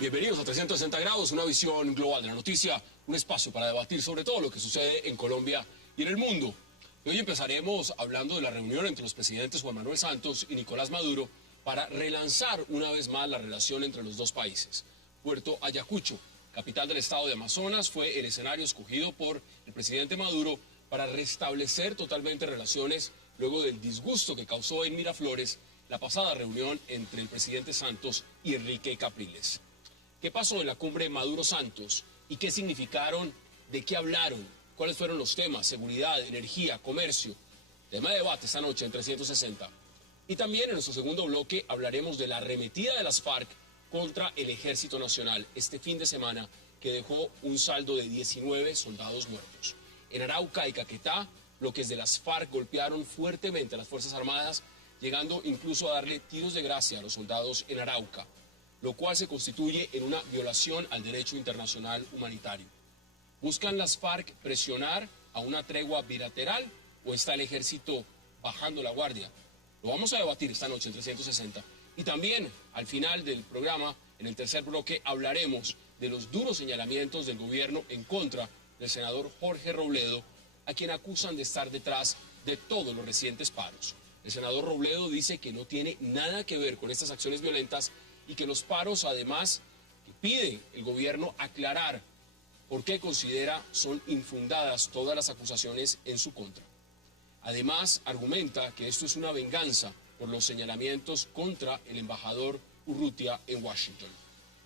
Bienvenidos a 360 grados, una visión global de la noticia, un espacio para debatir sobre todo lo que sucede en Colombia y en el mundo. Y hoy empezaremos hablando de la reunión entre los presidentes Juan Manuel Santos y Nicolás Maduro para relanzar una vez más la relación entre los dos países. Puerto Ayacucho, capital del estado de Amazonas, fue el escenario escogido por el presidente Maduro para restablecer totalmente relaciones luego del disgusto que causó en Miraflores la pasada reunión entre el presidente Santos y Enrique Capriles. ¿Qué pasó en la cumbre Maduro-Santos y qué significaron? ¿De qué hablaron? ¿Cuáles fueron los temas? Seguridad, energía, comercio. Tema de debate esta noche en 360. Y también en nuestro segundo bloque hablaremos de la arremetida de las FARC contra el Ejército Nacional este fin de semana, que dejó un saldo de 19 soldados muertos. En Arauca y Caquetá, bloques de las FARC golpearon fuertemente a las Fuerzas Armadas, llegando incluso a darle tiros de gracia a los soldados en Arauca, lo cual se constituye en una violación al derecho internacional humanitario. ¿Buscan las FARC presionar a una tregua bilateral o está el ejército bajando la guardia? Lo vamos a debatir esta noche en 360. Y también, al final del programa, en el tercer bloque, hablaremos de los duros señalamientos del gobierno en contra del senador Jorge Robledo, a quien acusan de estar detrás de todos los recientes paros. El senador Robledo dice que no tiene nada que ver con estas acciones violentas y que los paros, además, que pide el gobierno aclarar por qué considera son infundadas todas las acusaciones en su contra. Además, argumenta que esto es una venganza por los señalamientos contra el embajador Urrutia en Washington.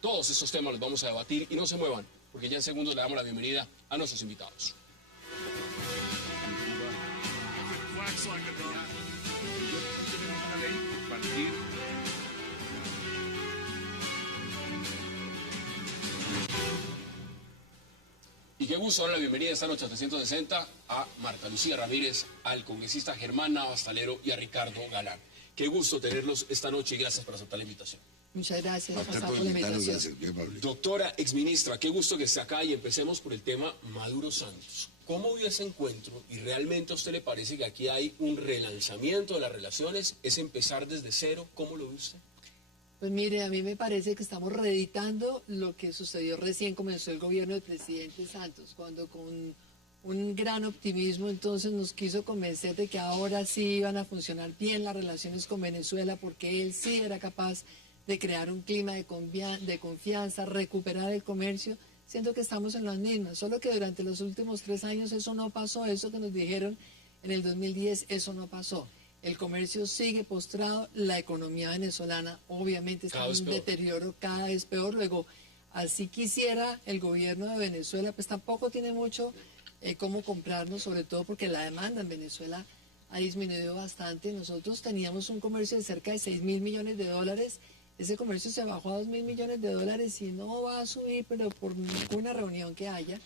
Todos estos temas los vamos a debatir y no se muevan, porque ya en segundos le damos la bienvenida a nuestros invitados. Y qué gusto dar la bienvenida esta noche a 360 a Marta Lucía Ramírez, al congresista Germán Navastalero y a Ricardo Galán. Qué gusto tenerlos esta noche y gracias por aceptar la invitación. Muchas gracias por la invitación. Doctora exministra, qué gusto que esté acá y empecemos por el tema Maduro-Santos. ¿Cómo vio ese encuentro y realmente a usted le parece que aquí hay un relanzamiento de las relaciones? ¿Es empezar desde cero? ¿Cómo lo ve usted? Pues mire, a mí me parece que estamos reeditando lo que sucedió recién comenzó el gobierno del presidente Santos, cuando con un gran optimismo entonces nos quiso convencer de que ahora sí iban a funcionar bien las relaciones con Venezuela, porque él sí era capaz de crear un clima de confianza, recuperar el comercio, siendo que estamos en las mismas, solo que durante los últimos 3 años eso no pasó, eso que nos dijeron en el 2010, eso no pasó. El comercio sigue postrado, la economía venezolana obviamente está en un deterioro cada vez peor. Luego, así quisiera el gobierno de Venezuela, pues tampoco tiene mucho cómo comprarnos, sobre todo porque la demanda en Venezuela ha disminuido bastante. Nosotros teníamos un comercio de cerca de 6.000 millones de dólares, ese comercio se bajó a 2.000 millones de dólares y no va a subir, pero por ninguna reunión que haya,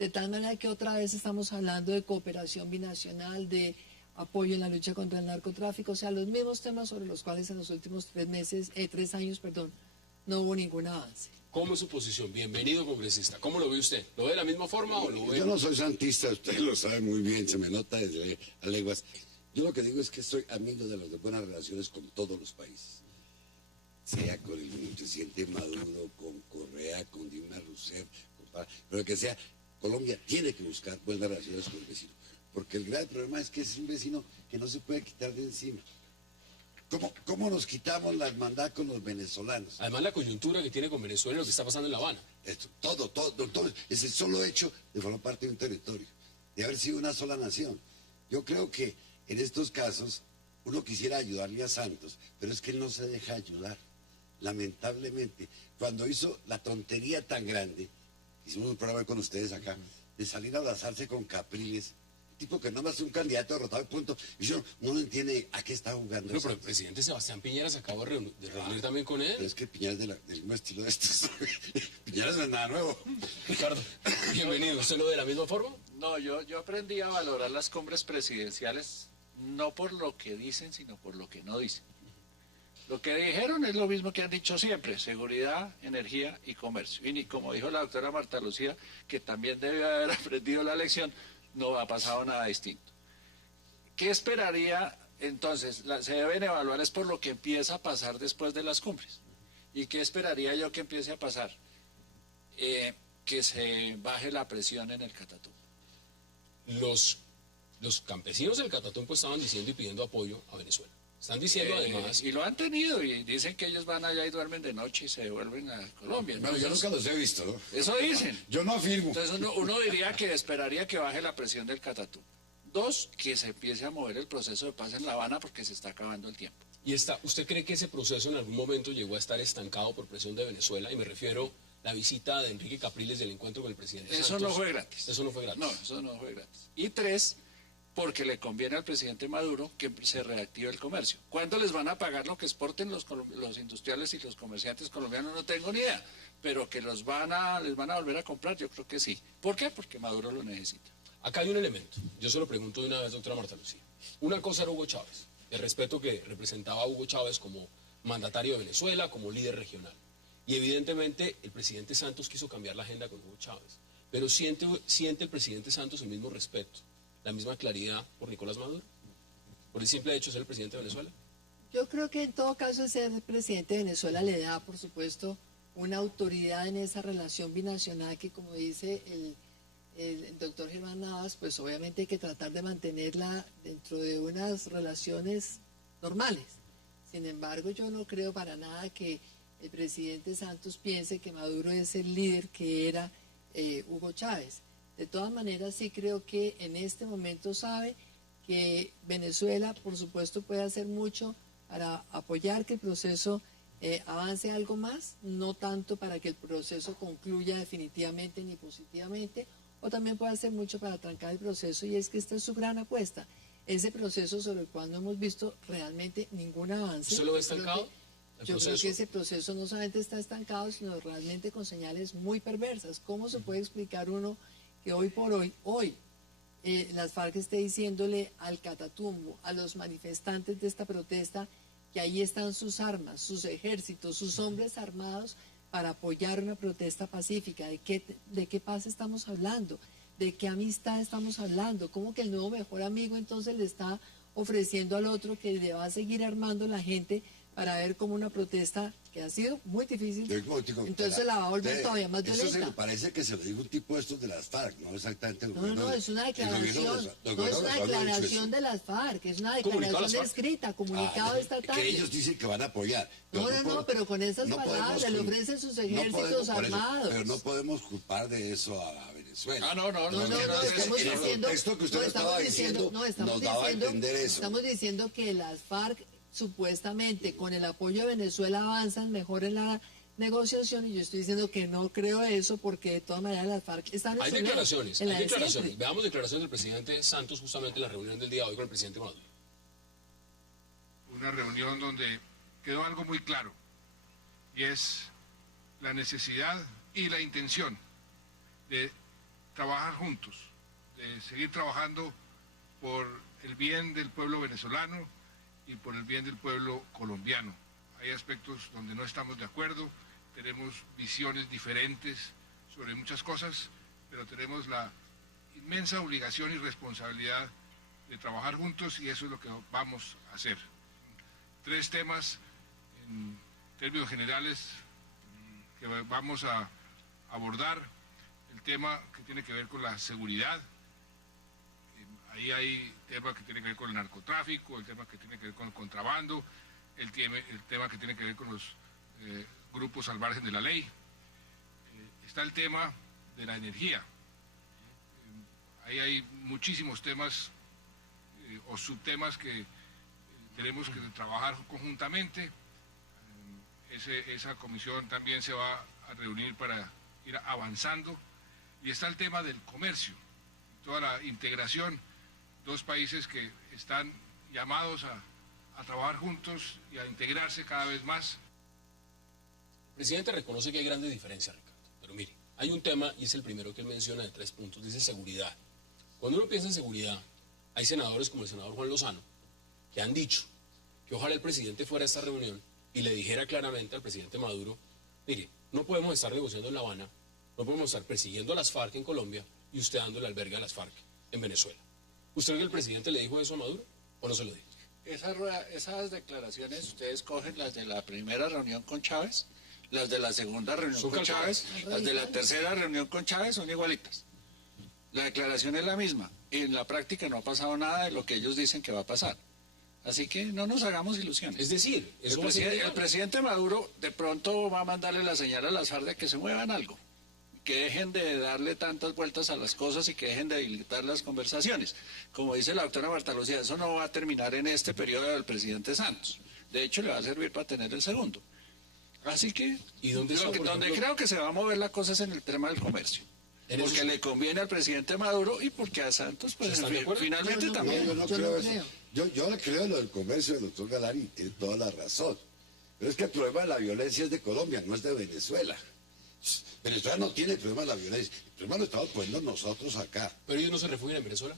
de tal manera que otra vez estamos hablando de cooperación binacional, de apoyo en la lucha contra el narcotráfico, o sea, los mismos temas sobre los cuales en los últimos 3 años, no hubo ningún avance. ¿Cómo es su posición? Bienvenido, congresista. ¿Cómo lo ve usted? ¿Lo ve de la misma forma o lo ve? Yo no soy santista, usted lo sabe muy bien, se me nota desde a leguas. Yo lo que digo es que soy amigo de los de buenas relaciones con todos los países. Sea con el presidente Maduro, con Correa, con Dilma Rousseff, pero que sea, Colombia tiene que buscar buenas relaciones con el vecino. Porque el grave problema es que es un vecino que no se puede quitar de encima. ¿Cómo nos quitamos la hermandad con los venezolanos? Además, la coyuntura que tiene con Venezuela y lo que está pasando en La Habana. Esto, todo, es el solo hecho de formar parte de un territorio, de haber sido una sola nación. Yo creo que en estos casos uno quisiera ayudarle a Santos, pero es que él no se deja ayudar, lamentablemente. Cuando hizo la tontería tan grande, hicimos un programa con ustedes acá, de salir a abrazarse con Capriles, tipo que no más un candidato derrotado y punto, y yo no lo entiende a qué está jugando. Pero el presidente Sebastián Piñera se acabó de reunir también con él. Pero es que Piñera es del mismo estilo de estos. Piñera no es nada nuevo. Ricardo, bienvenido. ¿Usted lo ve de la misma forma? No, yo aprendí a valorar las cumbres presidenciales no por lo que dicen, sino por lo que no dicen. Lo que dijeron es lo mismo que han dicho siempre, seguridad, energía y comercio. Y como dijo la doctora Marta Lucía, que también debe haber aprendido la lección, no ha pasado nada distinto. ¿Qué esperaría entonces? Se deben evaluar es por lo que empieza a pasar después de las cumbres. ¿Y qué esperaría yo que empiece a pasar? Que se baje la presión en el Catatumbo. Los campesinos del Catatumbo estaban diciendo y pidiendo apoyo a Venezuela. Están diciendo además... Y lo han tenido, y dicen que ellos van allá y duermen de noche y se devuelven a Colombia. Bueno, yo nunca los he visto, ¿no? Eso dicen. Yo no afirmo. Entonces uno diría que esperaría que baje la presión del Catatumbo. 2, que se empiece a mover el proceso de paz en La Habana porque se está acabando el tiempo. ¿Usted cree que ese proceso en algún momento llegó a estar estancado por presión de Venezuela? Y me refiero a la visita de Enrique Capriles del encuentro con el presidente Santos. Eso no fue gratis. Eso no fue gratis. No, eso no fue gratis. Y 3, porque le conviene al presidente Maduro que se reactive el comercio. ¿Cuándo les van a pagar lo que exporten los industriales y los comerciantes colombianos? No tengo ni idea, pero que les van a volver a comprar, yo creo que sí. ¿Por qué? Porque Maduro lo necesita. Acá hay un elemento, yo se lo pregunto de una vez, doctora Marta Lucía. Una cosa era Hugo Chávez, el respeto que representaba a Hugo Chávez como mandatario de Venezuela, como líder regional. Y evidentemente el presidente Santos quiso cambiar la agenda con Hugo Chávez. Pero siente el presidente Santos el mismo respeto, la misma claridad por Nicolás Maduro, por el simple hecho de ser el presidente de Venezuela. Yo creo que en todo caso ser el presidente de Venezuela le da, por supuesto, una autoridad en esa relación binacional que, como dice el doctor Germán Navas, pues obviamente hay que tratar de mantenerla dentro de unas relaciones normales. Sin embargo, yo no creo para nada que el presidente Santos piense que Maduro es el líder que era Hugo Chávez. De todas maneras, sí creo que en este momento sabe que Venezuela, por supuesto, puede hacer mucho para apoyar que el proceso avance algo más, no tanto para que el proceso concluya definitivamente ni positivamente, o también puede hacer mucho para trancar el proceso, y es que esta es su gran apuesta. Ese proceso sobre el cual no hemos visto realmente ningún avance. ¿Usted lo ve estancado? Yo creo que ese proceso no solamente está estancado, sino realmente con señales muy perversas. ¿Cómo se puede explicar uno que hoy por hoy, las FARC esté diciéndole al Catatumbo, a los manifestantes de esta protesta, que ahí están sus armas, sus ejércitos, sus hombres armados para apoyar una protesta pacífica? ¿De qué paz estamos hablando? ¿De qué amistad estamos hablando? ¿Cómo que el nuevo mejor amigo entonces le está ofreciendo al otro que le va a seguir armando la gente para ver como una protesta que ha sido muy difícil, entonces la va a volver todavía más violenta? Eso se me parece que se lo dijo un tipo de estos de las FARC, no exactamente el No, es una declaración, no es una declaración de las FARC, es una declaración escrita, comunicado estatal. Que ellos dicen que van a apoyar. No, pero con esas palabras le ofrecen sus ejércitos armados. Pero no podemos culpar de eso a Venezuela. No, estamos diciendo, el texto que usted estaba diciendo nos daba a entender eso. Estamos diciendo que las FARC supuestamente con el apoyo de Venezuela avanzan mejor en la negociación, y yo estoy diciendo que no creo eso, porque de todas maneras las FARC están Hay declaraciones. Veamos declaraciones del presidente Santos justamente en la reunión del día de hoy con el presidente Maduro. Una reunión donde quedó algo muy claro, y es la necesidad y la intención de trabajar juntos, de seguir trabajando por el bien del pueblo venezolano y por el bien del pueblo colombiano. Hay aspectos donde no estamos de acuerdo, tenemos visiones diferentes sobre muchas cosas, pero tenemos la inmensa obligación y responsabilidad de trabajar juntos, y eso es lo que vamos a hacer. 3 temas en términos generales que vamos a abordar. El tema que tiene que ver con la seguridad. Ahí hay temas que tienen que ver con el narcotráfico, el tema que tiene que ver con el contrabando, el tema que tiene que ver con los grupos al margen de la ley. Está el tema de la energía. Ahí hay muchísimos temas o subtemas que tenemos que trabajar conjuntamente. Esa comisión también se va a reunir para ir avanzando. Y está el tema del comercio, toda la integración, 2 países que están llamados a trabajar juntos y a integrarse cada vez más. El presidente reconoce que hay grandes diferencias, Ricardo, pero mire, hay un tema, y es el primero que él menciona de 3 puntos, dice seguridad. Cuando uno piensa en seguridad, hay senadores como el senador Juan Lozano, que han dicho que ojalá el presidente fuera a esta reunión y le dijera claramente al presidente Maduro, mire, no podemos estar negociando en La Habana, no podemos estar persiguiendo a las FARC en Colombia y usted dándole albergue a las FARC en Venezuela. ¿Usted cree que el presidente le dijo eso a Maduro o no se lo dijo? Esas declaraciones, ustedes cogen las de la primera reunión con Chávez, las de la segunda reunión Son con calcadas. Chávez, las de la tercera reunión con Chávez son igualitas. La declaración es la misma. En la práctica no ha pasado nada de lo que ellos dicen que va a pasar. Así que no nos hagamos ilusiones. Es decir, eso va a ser El legal. presidente Maduro de pronto va a mandarle la señal a las FARC de que se muevan algo, que dejen de darle tantas vueltas a las cosas y que dejen de debilitar las conversaciones. Como dice la doctora Marta Lucía, eso no va a terminar en este periodo del presidente Santos. De hecho, le va a servir para tener el segundo. Así que, ¿Y dónde está, por donde ejemplo? creo que se va a mover la cosa es en el tema del comercio. ¿En eso Porque sí? le conviene al presidente Maduro y porque a Santos, pues ¿Están de acuerdo? finalmente Yo no también. Yo no Yo no creo eso. creo. Yo le creo lo del comercio del doctor Galán y tiene toda la razón. Pero es que el problema de la violencia es de Colombia, no es de Venezuela. Venezuela no tiene el problema de la violencia. El problema lo estamos poniendo nosotros acá. Pero ellos no se refugian en Venezuela.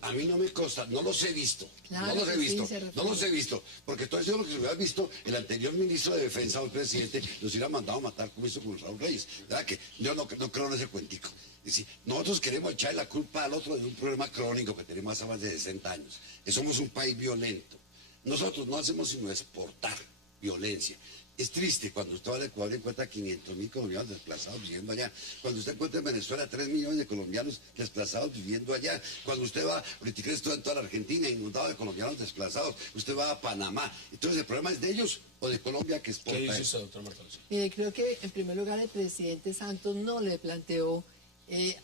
A mí no me consta, no los he visto. Claro no los he que sí, visto. se No refiere. los he visto. Porque estoy seguro que si hubiera visto el anterior ministro de Defensa o el presidente, los hubiera mandado a matar como hizo con Raúl Reyes. ¿Verdad? Que yo no creo en ese cuentico. Es decir, nosotros queremos echarle la culpa al otro de un problema crónico que tenemos hace más de 60 años. Que somos un país violento. Nosotros no hacemos sino exportar violencia. Es triste cuando usted va al Ecuador y encuentra 500.000 colombianos desplazados viviendo allá. Cuando usted encuentra en Venezuela 3 millones de colombianos desplazados viviendo allá. Cuando usted va, ahorita estoy en toda la Argentina, inundado de colombianos desplazados. Usted va a Panamá. Entonces, ¿el problema es de ellos o de Colombia que ¿Qué exporta dice eso? usted, doctora Marta Lucía? Mire, creo que en primer lugar el presidente Santos no le planteó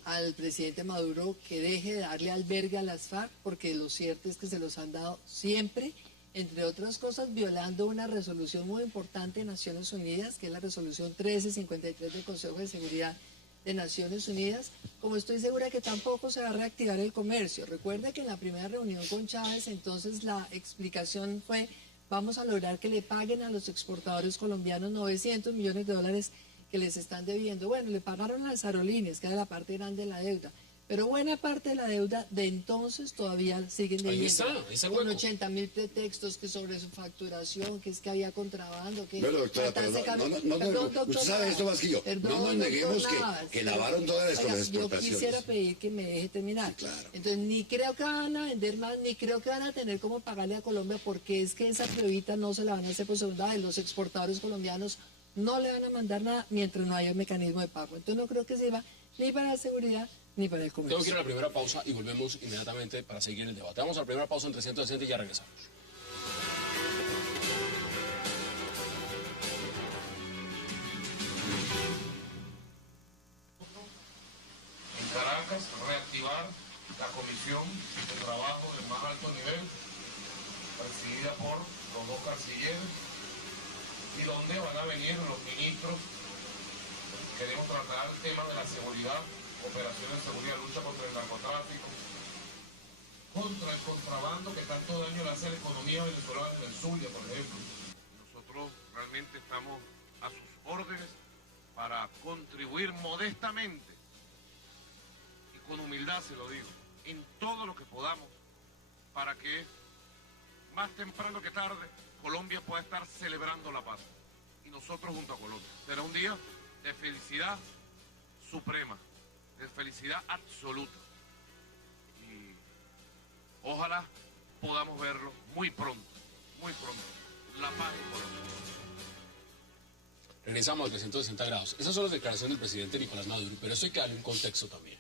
al presidente Maduro que deje de darle albergue a las FARC, porque lo cierto es que se los han dado siempre, entre otras cosas violando una resolución muy importante de Naciones Unidas, que es la resolución 1353 del Consejo de Seguridad de Naciones Unidas, como estoy segura que tampoco se va a reactivar el comercio. Recuerde que en la primera reunión con Chávez, entonces la explicación fue: vamos a lograr que le paguen a los exportadores colombianos 900 millones de dólares que les están debiendo. Bueno, le pagaron las aerolíneas, que era la parte grande de la deuda, pero buena parte de la deuda de entonces todavía siguen debiendo. Ahí está el con hueco. 80.000 pretextos, que sobre su facturación, que es que había contrabando, que... Bueno, doctora, pero usted sabe esto más que yo. No nos neguemos que lavaron dólares con las Yo exportaciones. quisiera pedir que me deje terminar. Sí, claro. Entonces, ni creo que van a vender más, ni creo que van a tener cómo pagarle a Colombia, porque es que esa pruebita no se la van a hacer por segunda vez. Los exportadores colombianos no le van a mandar nada mientras no haya un mecanismo de pago. Entonces, no creo que sirva ni para la seguridad ni para el comercio. Tengo que ir a la primera pausa y volvemos inmediatamente para seguir el debate. Vamos a la primera pausa en 360 y ya regresamos. En Caracas, reactivar la comisión de trabajo de más alto nivel, presidida por los dos cancilleres, y donde van a venir los ministros. Queremos tratar el tema de la seguridad, operaciones de seguridad, lucha contra el narcotráfico, contra el contrabando que tanto daño le hace a la economía venezolana, en el Zulia, por ejemplo. Nosotros realmente estamos a sus órdenes para contribuir modestamente, y con humildad se lo digo, en todo lo que podamos, para que más temprano que tarde Colombia pueda estar celebrando la paz. Y nosotros junto a Colombia. Será un día de felicidad suprema, de felicidad absoluta. Y ojalá podamos verlo muy pronto, muy pronto. La paz en Colombia. Regresamos a 360 grados. Esas son las declaraciones del presidente Nicolás Maduro, pero esto hay que darle un contexto también.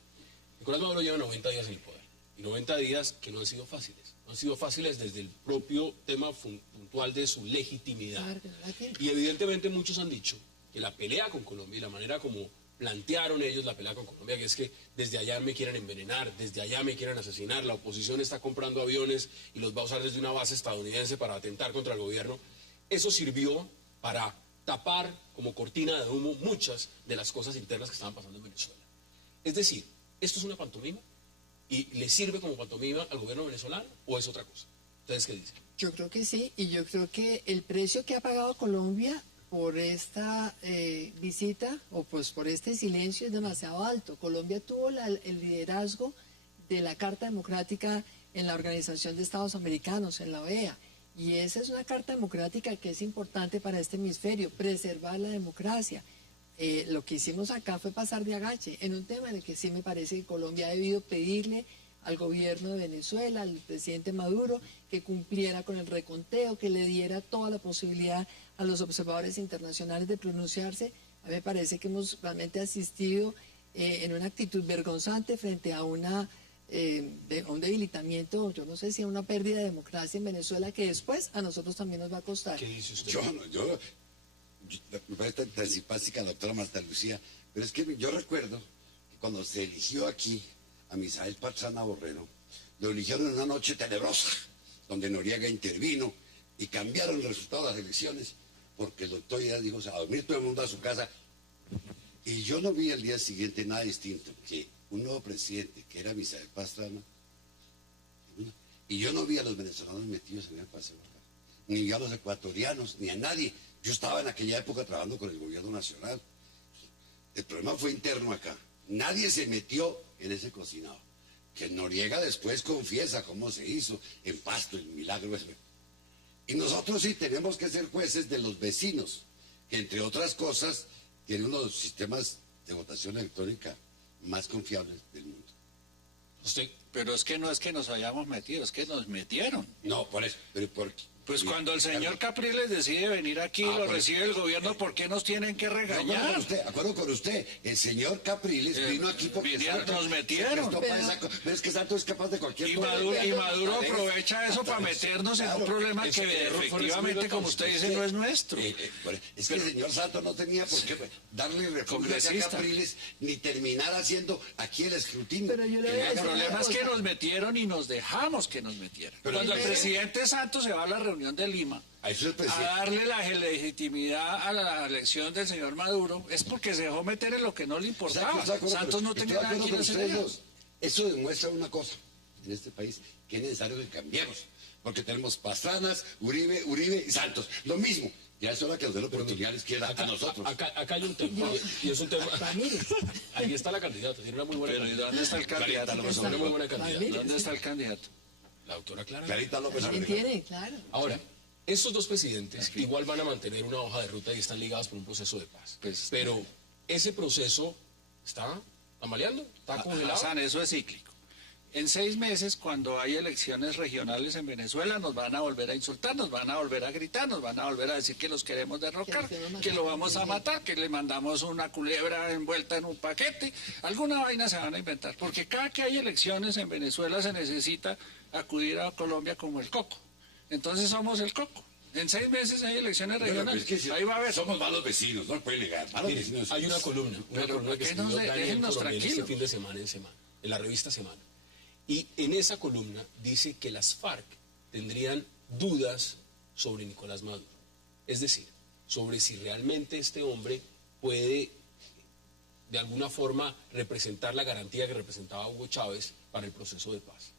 Nicolás Maduro lleva 90 días en el poder, y 90 días que no han sido fáciles. No han sido fáciles desde el propio tema puntual de su legitimidad. Claro, ¿verdad que? Y evidentemente muchos han dicho que la pelea con Colombia y la manera como plantearon ellos la pelea con Colombia, que es que desde allá me quieren envenenar, desde allá me quieren asesinar, la oposición está comprando aviones y los va a usar desde una base estadounidense para atentar contra el gobierno, eso sirvió para tapar como cortina de humo muchas de las cosas internas que estaban pasando en Venezuela. Es decir, ¿esto es una pantomima? ¿Y le sirve como pantomima al gobierno venezolano o es otra cosa? ¿Ustedes qué dicen? Yo creo que sí, y yo creo que el precio que ha pagado Colombia por esta visita, o pues por este silencio, es demasiado alto. Colombia tuvo el liderazgo de la Carta Democrática en la Organización de Estados Americanos, en la OEA, Y esa es una carta democrática que es importante para este hemisferio, preservar la democracia. Lo que hicimos acá fue pasar de agache en un tema en el que sí me parece que Colombia ha debido pedirle al gobierno de Venezuela, al presidente Maduro, que cumpliera con el reconteo, que le diera toda la posibilidad a los observadores internacionales de pronunciarse. A mí me parece que hemos realmente asistido en una actitud vergonzante frente a un debilitamiento, yo no sé si a una pérdida de democracia en Venezuela que después a nosotros también nos va a costar. ¿Qué dice usted? Me parece tan simpática la doctora Marta Lucía, pero es que yo recuerdo que cuando se eligió aquí a Misael Pastrana Borrero, lo eligieron en una noche tenebrosa, donde Noriega intervino y cambiaron el resultado de las elecciones, porque el doctor ya dijo, a dormir todo el mundo a su casa. Y yo no vi al día siguiente nada distinto que un nuevo presidente, que era Misael Pastrana, y yo no vi a los venezolanos metidos en el paseo, ni a los ecuatorianos, ni a nadie. Yo estaba en aquella época trabajando con el gobierno nacional. El problema fue interno acá. Nadie se metió en ese cocinado. Que Noriega después confiesa cómo se hizo en Pasto, el milagro ese. Y nosotros sí tenemos que ser jueces de los vecinos, que entre otras cosas tienen uno de los sistemas de votación electrónica más confiables del mundo. Usted, Pero es que no es que nos hayamos metido, es que nos metieron. No, por eso, pero porque... Pues cuando el señor Capriles decide venir aquí, lo recibe el gobierno, ¿por qué nos tienen que regañar? Acuerdo con usted, el señor Capriles vino aquí porque nos metieron. Pero es que Santos es capaz de cualquier Y cosa. Maduro aprovecha eso para meternos en un problema que efectivamente, como usted dice, no es nuestro. Es que el señor Santos no tenía por qué darle refugio a Capriles ni terminar haciendo aquí el escrutinio. Pero yo le voy a El decir problema una es que cosa. nos metieron y nos dejamos que nos metieran. Pero Cuando el primero- presidente Santos se va a la reunión de Lima A eso el a presidente. darle la legitimidad a la elección del señor Maduro, es porque se dejó meter en lo que no le importaba. Santos no tenía nada que decir. hacer. Eso demuestra una cosa en este país, que es necesario que cambiemos. Porque tenemos Pastranas, Uribe y Santos. Lo mismo. Ya es hora que nos den oportunidades que a nosotros. acá hay un tema, y es un tema... Ramírez. Ahí está la candidata, tiene una muy buena Pero ¿y candidata. dónde está el candidato? Clarita López Obregón, una muy buena candidata. Ramírez. ¿Dónde está el candidato? La doctora Clara. Clarita López ¿Quién Obregón. tiene? Claro. Ahora, estos dos presidentes igual van a mantener una hoja de ruta y están ligados por un proceso de paz. Pues, pero ese proceso está tambaleando, está congelado. Hassan, eso es cíclico. En 6 meses, cuando hay elecciones regionales en Venezuela, nos van a volver a insultar, nos van a volver a gritar, nos van a volver a decir que los queremos derrocar, que lo vamos a matar, que le mandamos una culebra envuelta en un paquete. Alguna vaina se van a inventar, porque cada que hay elecciones en Venezuela se necesita acudir a Colombia como el coco. Entonces somos el coco. En 6 meses hay elecciones Bueno, regionales. pero es que Ahí va a haber. Somos malos vecinos, no lo pueden negar. Malos Mire, vecinos. hay una columna Pero ¿por que qué no escribió Daniel déjennos Coronel este tranquilos? fin de semana en la revista Semana. Y en esa columna dice que las FARC tendrían dudas sobre Nicolás Maduro. Es decir, sobre si realmente este hombre puede de alguna forma representar la garantía que representaba Hugo Chávez para el proceso de paz.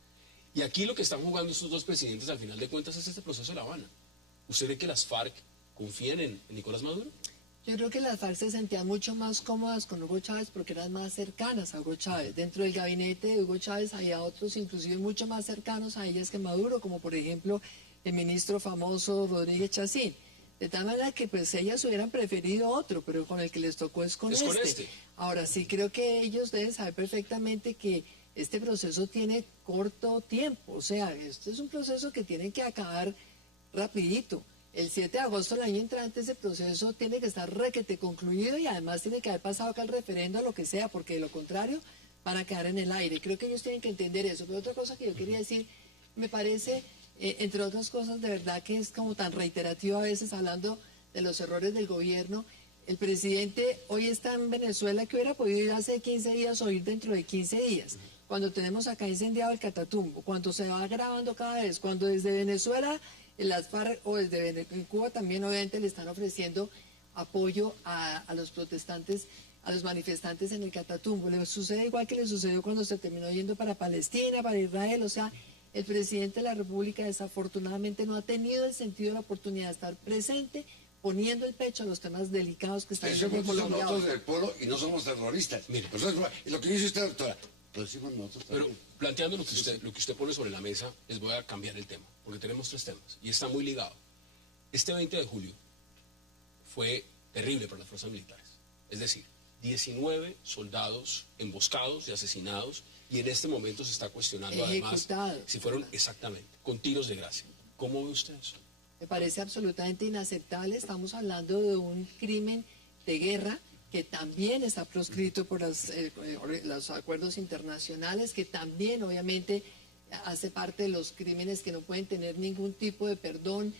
Y aquí lo que están jugando estos dos presidentes al final de cuentas es este proceso de La Habana. ¿Usted cree que las FARC confían en Nicolás Maduro? Yo creo que las FARC se sentían mucho más cómodas con Hugo Chávez porque eran más cercanas a Hugo Chávez. Dentro del gabinete de Hugo Chávez había otros inclusive mucho más cercanos a ellas que Maduro, como por ejemplo el ministro famoso Rodríguez Chacín. De tal manera que pues ellas hubieran preferido otro, pero con el que les tocó es con este. Ahora sí creo que ellos deben saber perfectamente que este proceso tiene corto tiempo. O sea, este es un proceso que tiene que acabar rapidito. El 7 de agosto del año entrante ese proceso tiene que estar requete concluido y además tiene que haber pasado acá el referendo o lo que sea, porque de lo contrario van a quedar en el aire. Creo que ellos tienen que entender eso. Pero otra cosa que yo quería decir, me parece, entre otras cosas, de verdad que es como tan reiterativo a veces hablando de los errores del gobierno. El presidente hoy está en Venezuela, que hubiera podido ir hace 15 días o ir dentro de 15 días. Cuando tenemos acá incendiado el Catatumbo, cuando se va agravando cada vez, cuando desde Venezuela las FARC o desde en Cuba también obviamente le están ofreciendo apoyo a los protestantes, a los manifestantes en el Catatumbo. Le sucede igual que le sucedió cuando se terminó yendo para Palestina, para Israel. O sea, el presidente de la República desafortunadamente no ha tenido el sentido de la oportunidad de estar presente, poniendo el pecho a los temas delicados que están Eso viviendo somos Colombia nosotros ahora. del pueblo y no somos terroristas. Mire. Nosotros, lo que dice usted, doctora, lo decimos nosotros Pero también. planteando lo que usted pone sobre la mesa, les voy a cambiar el tema, porque tenemos 3 temas y está muy ligado. Este 20 de julio fue terrible para las fuerzas militares. Es decir, 19 soldados emboscados y asesinados, y en este momento se está cuestionando además Ejecutados. si fueron exactamente con tiros de gracia. ¿Cómo ve usted eso? Me parece absolutamente inaceptable. Estamos hablando de un crimen de guerra que también está proscrito por los acuerdos internacionales, que también obviamente hace parte de los crímenes que no pueden tener ningún tipo de perdón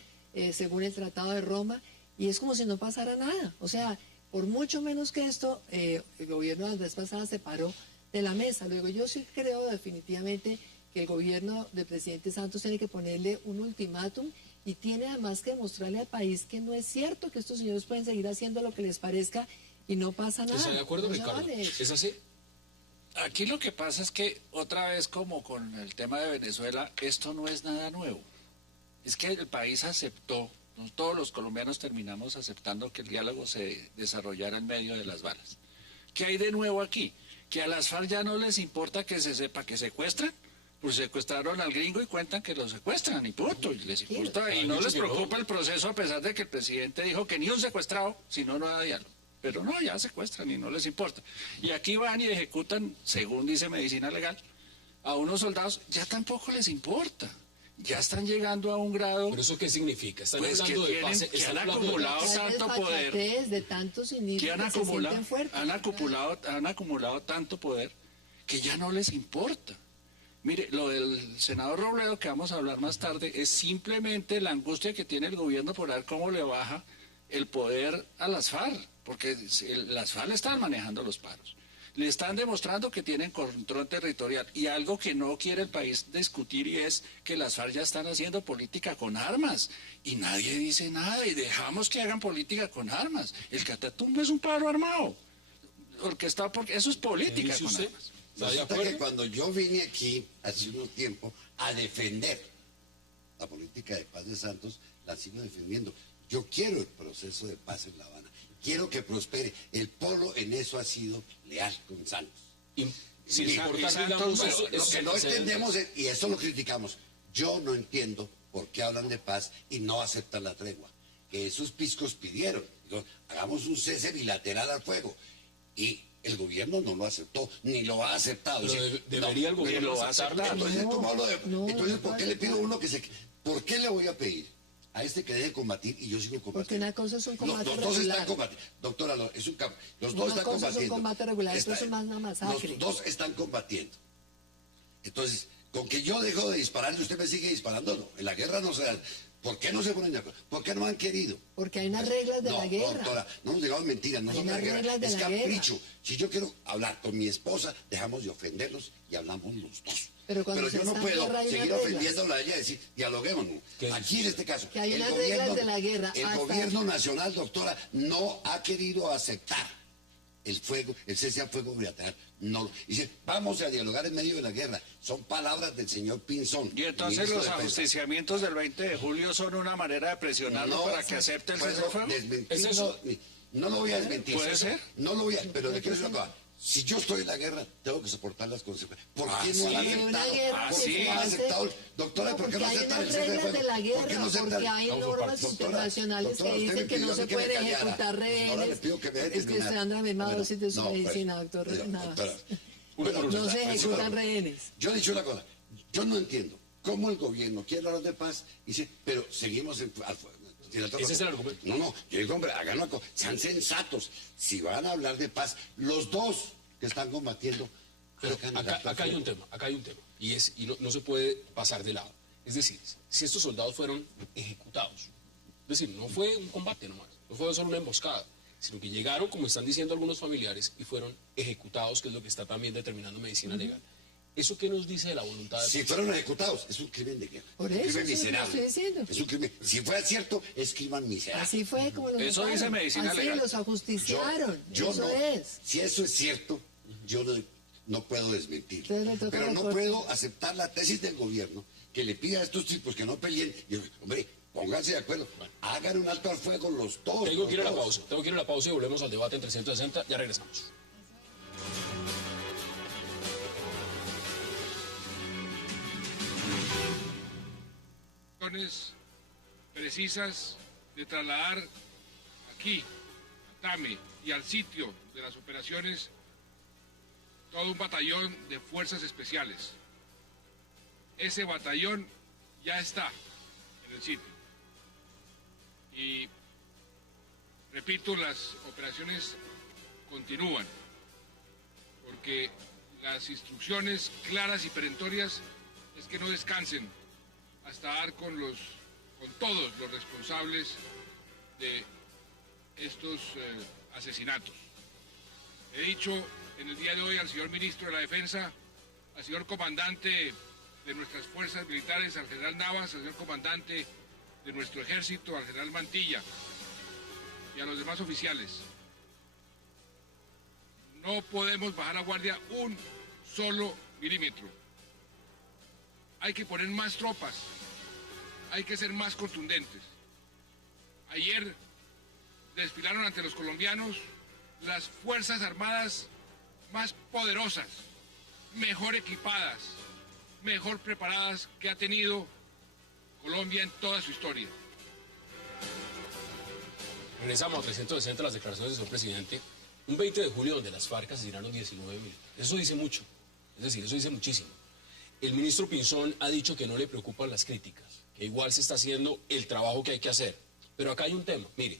según el Tratado de Roma, y es como si no pasara nada. O sea, por mucho menos que esto, el gobierno la vez pasada se paró de la mesa. Luego yo sí creo definitivamente que el gobierno del presidente Santos tiene que ponerle un ultimátum y tiene además que demostrarle al país que no es cierto que estos señores pueden seguir haciendo lo que les parezca y no pasa nada. ¿Está de acuerdo, No se Ricardo? vale. ¿Es así? Aquí lo que pasa es que, otra vez como con el tema de Venezuela, esto no es nada nuevo. Es que el país aceptó, todos los colombianos terminamos aceptando que el diálogo se desarrollara en medio de las balas. ¿Qué hay de nuevo aquí? Que a las FARC ya no les importa que se sepa que secuestran, pues secuestraron al gringo y cuentan que lo secuestran y punto, y les importa, y no les preocupa el proceso a pesar de que el presidente dijo que ni un secuestrado, si no, no da diálogo. Pero no, ya secuestran y no les importa. Y aquí van y ejecutan, según dice Medicina Legal, a unos soldados, ya tampoco les importa. Ya están llegando a un grado... ¿Pero eso qué significa? ¿Están Pues que hablando de tienen- paz? que ¿Están han hablando de acumulado paz? tanto poder, De tantos que inicios han que se acumulado, sienten fuertes. han acumulado tanto poder que ya no les importa. Mire, lo del senador Robledo, que vamos a hablar más tarde, es simplemente la angustia que tiene el gobierno por ver cómo le baja el poder a las FARC, porque las FARC le están manejando los paros. Le están demostrando que tienen control territorial, y algo que no quiere el país discutir, y es que las FARC ya están haciendo política con armas, y nadie dice nada, y dejamos que hagan política con armas. El Catatumbo es un paro armado, porque eso es política ¿Dice con usted? armas. ¿Está de Resulta acuerdo? que cuando yo vine aquí hace unos tiempo a defender la política de paz de Santos, la sigo defendiendo. Yo quiero el proceso de paz en La Habana. Quiero que prospere. El pueblo en eso ha sido leal con Santos. Y sin Y importar, Santos, digamos, pero Lo que no entendemos es, y eso lo criticamos, yo no entiendo por qué hablan de paz y no aceptan la tregua. Que esos piscos pidieron. Digo, hagamos un cese bilateral al fuego. Y el gobierno no lo aceptó, ni lo ha aceptado. Pero Dice, debería el no, gobierno lo va a aceptarlo. aceptar. entonces, ¿cómo hablo de- No, entonces, no ¿por qué puede le pido a ser. uno que se... ¿Por qué le voy a pedir a este que deje de combatir y yo sigo combatiendo? Porque una cosa es un combate Los dos regular. están combatiendo. Doctora, es un campo. Los Una dos están cosa es un combatiendo. combate regular, esto es más una masacre. Los dos están combatiendo. Entonces, con que yo dejo de disparar y usted me sigue disparando, no. En la guerra no se da. ¿Por qué no se ponen de acuerdo? ¿Por qué no han querido? Porque hay unas reglas de No, la guerra. doctora, no nos digamos mentiras, no Hay son de la unas guerra, reglas de es la guerra. capricho. Si yo quiero hablar con mi esposa, dejamos de ofendernos y hablamos los dos. Pero cuando se yo no está en puedo guerra hay seguir unas reglas. ofendiéndola a ella y decir, dialoguemos. ¿Qué Aquí en este caso, Que hay el unas reglas de la guerra, el hasta- gobierno nacional, doctora, no ha querido aceptar el fuego, el cese a fuego bilateral. No, dice, vamos a dialogar en medio de la guerra. Son palabras del señor Pinzón. Y entonces ministro los de Defensa. ajusticiamientos del 20 de julio son una manera de presionarlo para que acepte el cese puedo al fuego. desmentirlo, ¿Es eso? no lo voy a desmentir. ¿Puede ser? No lo voy a, pero le quiero decir una cosa. Si yo estoy en la guerra, tengo que soportar las consecuencias. ¿Por qué no sí. han Hay una aceptado? guerra ¿Por que qué se no han hace- aceptado? Doctora, No, ¿por qué porque no hay aceptan unas el cese de reglas fuego? de la ¿Por qué guerra, no aceptan? porque hay Vamos por normas partes. Doctora, internacionales doctora, que usted dicen me que no pidió se que me pueden callara. ejecutar Ahora le rehenes. pido que me deje Es que terminar. usted anda la misma Bueno, dosis de su no, pues, medicina, doctor pero, Navas. doctora, Uno por uno. No se ejecutan rehenes. Yo he dicho una cosa, yo no entiendo cómo el gobierno quiere hablar de paz y dice, pero seguimos al fuego. Ese es el argumento. No, yo digo, hombre, hagan una cosa, sean sensatos. Si van a hablar de paz, los dos que están combatiendo, Pero hagan el acá, acto de acá hay fuego. un tema, y no se puede pasar de lado. Es decir, si estos soldados fueron ejecutados, es decir, no fue un combate nomás, no fue solo una emboscada, sino que llegaron, como están diciendo algunos familiares, y fueron ejecutados, que es lo que está también determinando medicina legal. ¿Eso qué nos dice de la voluntad de Si paz? fueron ejecutados, es un crimen de guerra. Por Es un eso, crimen eso es lo que miserable. estoy diciendo. Es un crimen. Si fuera cierto, es crimen miserable. Así fue como los Eso mataron. dice medicina Así legal. los ajusticiaron. Yo eso no, es. Si eso es cierto, yo no puedo desmentir. Entonces le toca Pero la no corte. puedo aceptar la tesis del gobierno que le pida a estos tipos que no peleen. Y, hombre, pónganse de acuerdo. Hagan un alto al fuego los dos. Tengo que ir a la los dos. pausa y volvemos al debate en 360, ya regresamos. instrucciones precisas de trasladar aquí, a Tame y al sitio de las operaciones, todo un batallón de fuerzas especiales. Ese batallón ya está en el sitio. Y repito, las operaciones continúan, porque las instrucciones claras y perentorias es que no descansen hasta dar con todos los responsables de estos asesinatos. He dicho en el día de hoy al señor ministro de la Defensa, al señor comandante de nuestras fuerzas militares, al general Navas, al señor comandante de nuestro ejército, al general Mantilla y a los demás oficiales: no podemos bajar la guardia un solo milímetro. Hay que poner más tropas, hay que ser más contundentes. Ayer desfilaron ante los colombianos las Fuerzas Armadas más poderosas, mejor equipadas, mejor preparadas que ha tenido Colombia en toda su historia. Regresamos a 360 las declaraciones del señor presidente. Un 20 de julio donde las FARC asesinaron 19 militares. Eso dice mucho, es decir, eso dice muchísimo. El ministro Pinzón ha dicho que no le preocupan las críticas, que igual se está haciendo el trabajo que hay que hacer. Pero acá hay un tema, mire,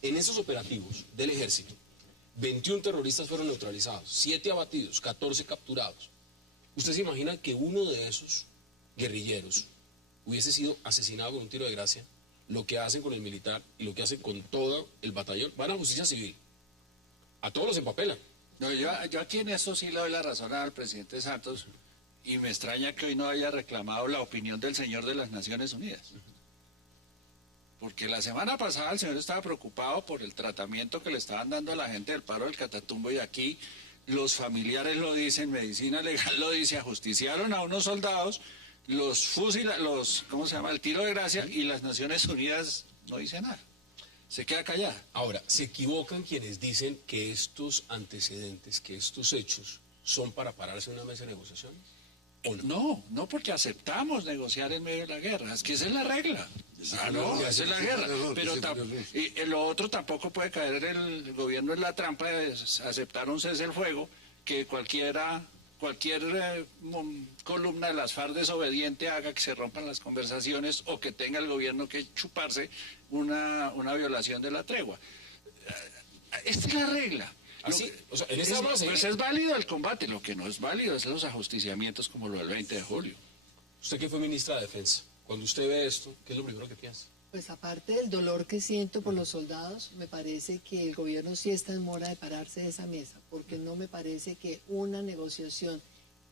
en esos operativos del ejército, 21 terroristas fueron neutralizados, 7 abatidos, 14 capturados. ¿Usted se imagina que uno de esos guerrilleros hubiese sido asesinado con un tiro de gracia? Lo que hacen con el militar y lo que hacen con todo el batallón, van a justicia civil. A todos los empapelan. No, yo aquí en eso sí le doy la razón al presidente Santos, y me extraña que hoy no haya reclamado la opinión del señor de las Naciones Unidas. Porque la semana pasada el señor estaba preocupado por el tratamiento que le estaban dando a la gente del paro del Catatumbo, y aquí los familiares lo dicen, Medicina Legal lo dice, ajusticiaron a unos soldados, los ¿cómo se llama?, el tiro de gracia, y las Naciones Unidas no dice nada. Se queda callada. Ahora, se equivocan quienes dicen que estos antecedentes, que estos hechos son para pararse en una mesa de negociación. ¿O no? No, porque aceptamos negociar en medio de la guerra. Es que esa es la regla. Esa es la guerra. Pero lo otro tampoco puede caer el gobierno en la trampa de aceptar un cese el fuego, que cualquier columna de las FARC desobediente haga que se rompan las conversaciones, o que tenga el gobierno que chuparse una violación de la tregua. Esta es la regla. Así, o sea, pues es válido el combate, lo que no es válido es los ajusticiamientos como lo del 20 de julio. Usted que fue ministra de Defensa, cuando usted ve esto, ¿qué es lo primero que piensa? Pues aparte del dolor que siento por los soldados, me parece que el gobierno sí está en mora de pararse de esa mesa, porque no me parece que una negociación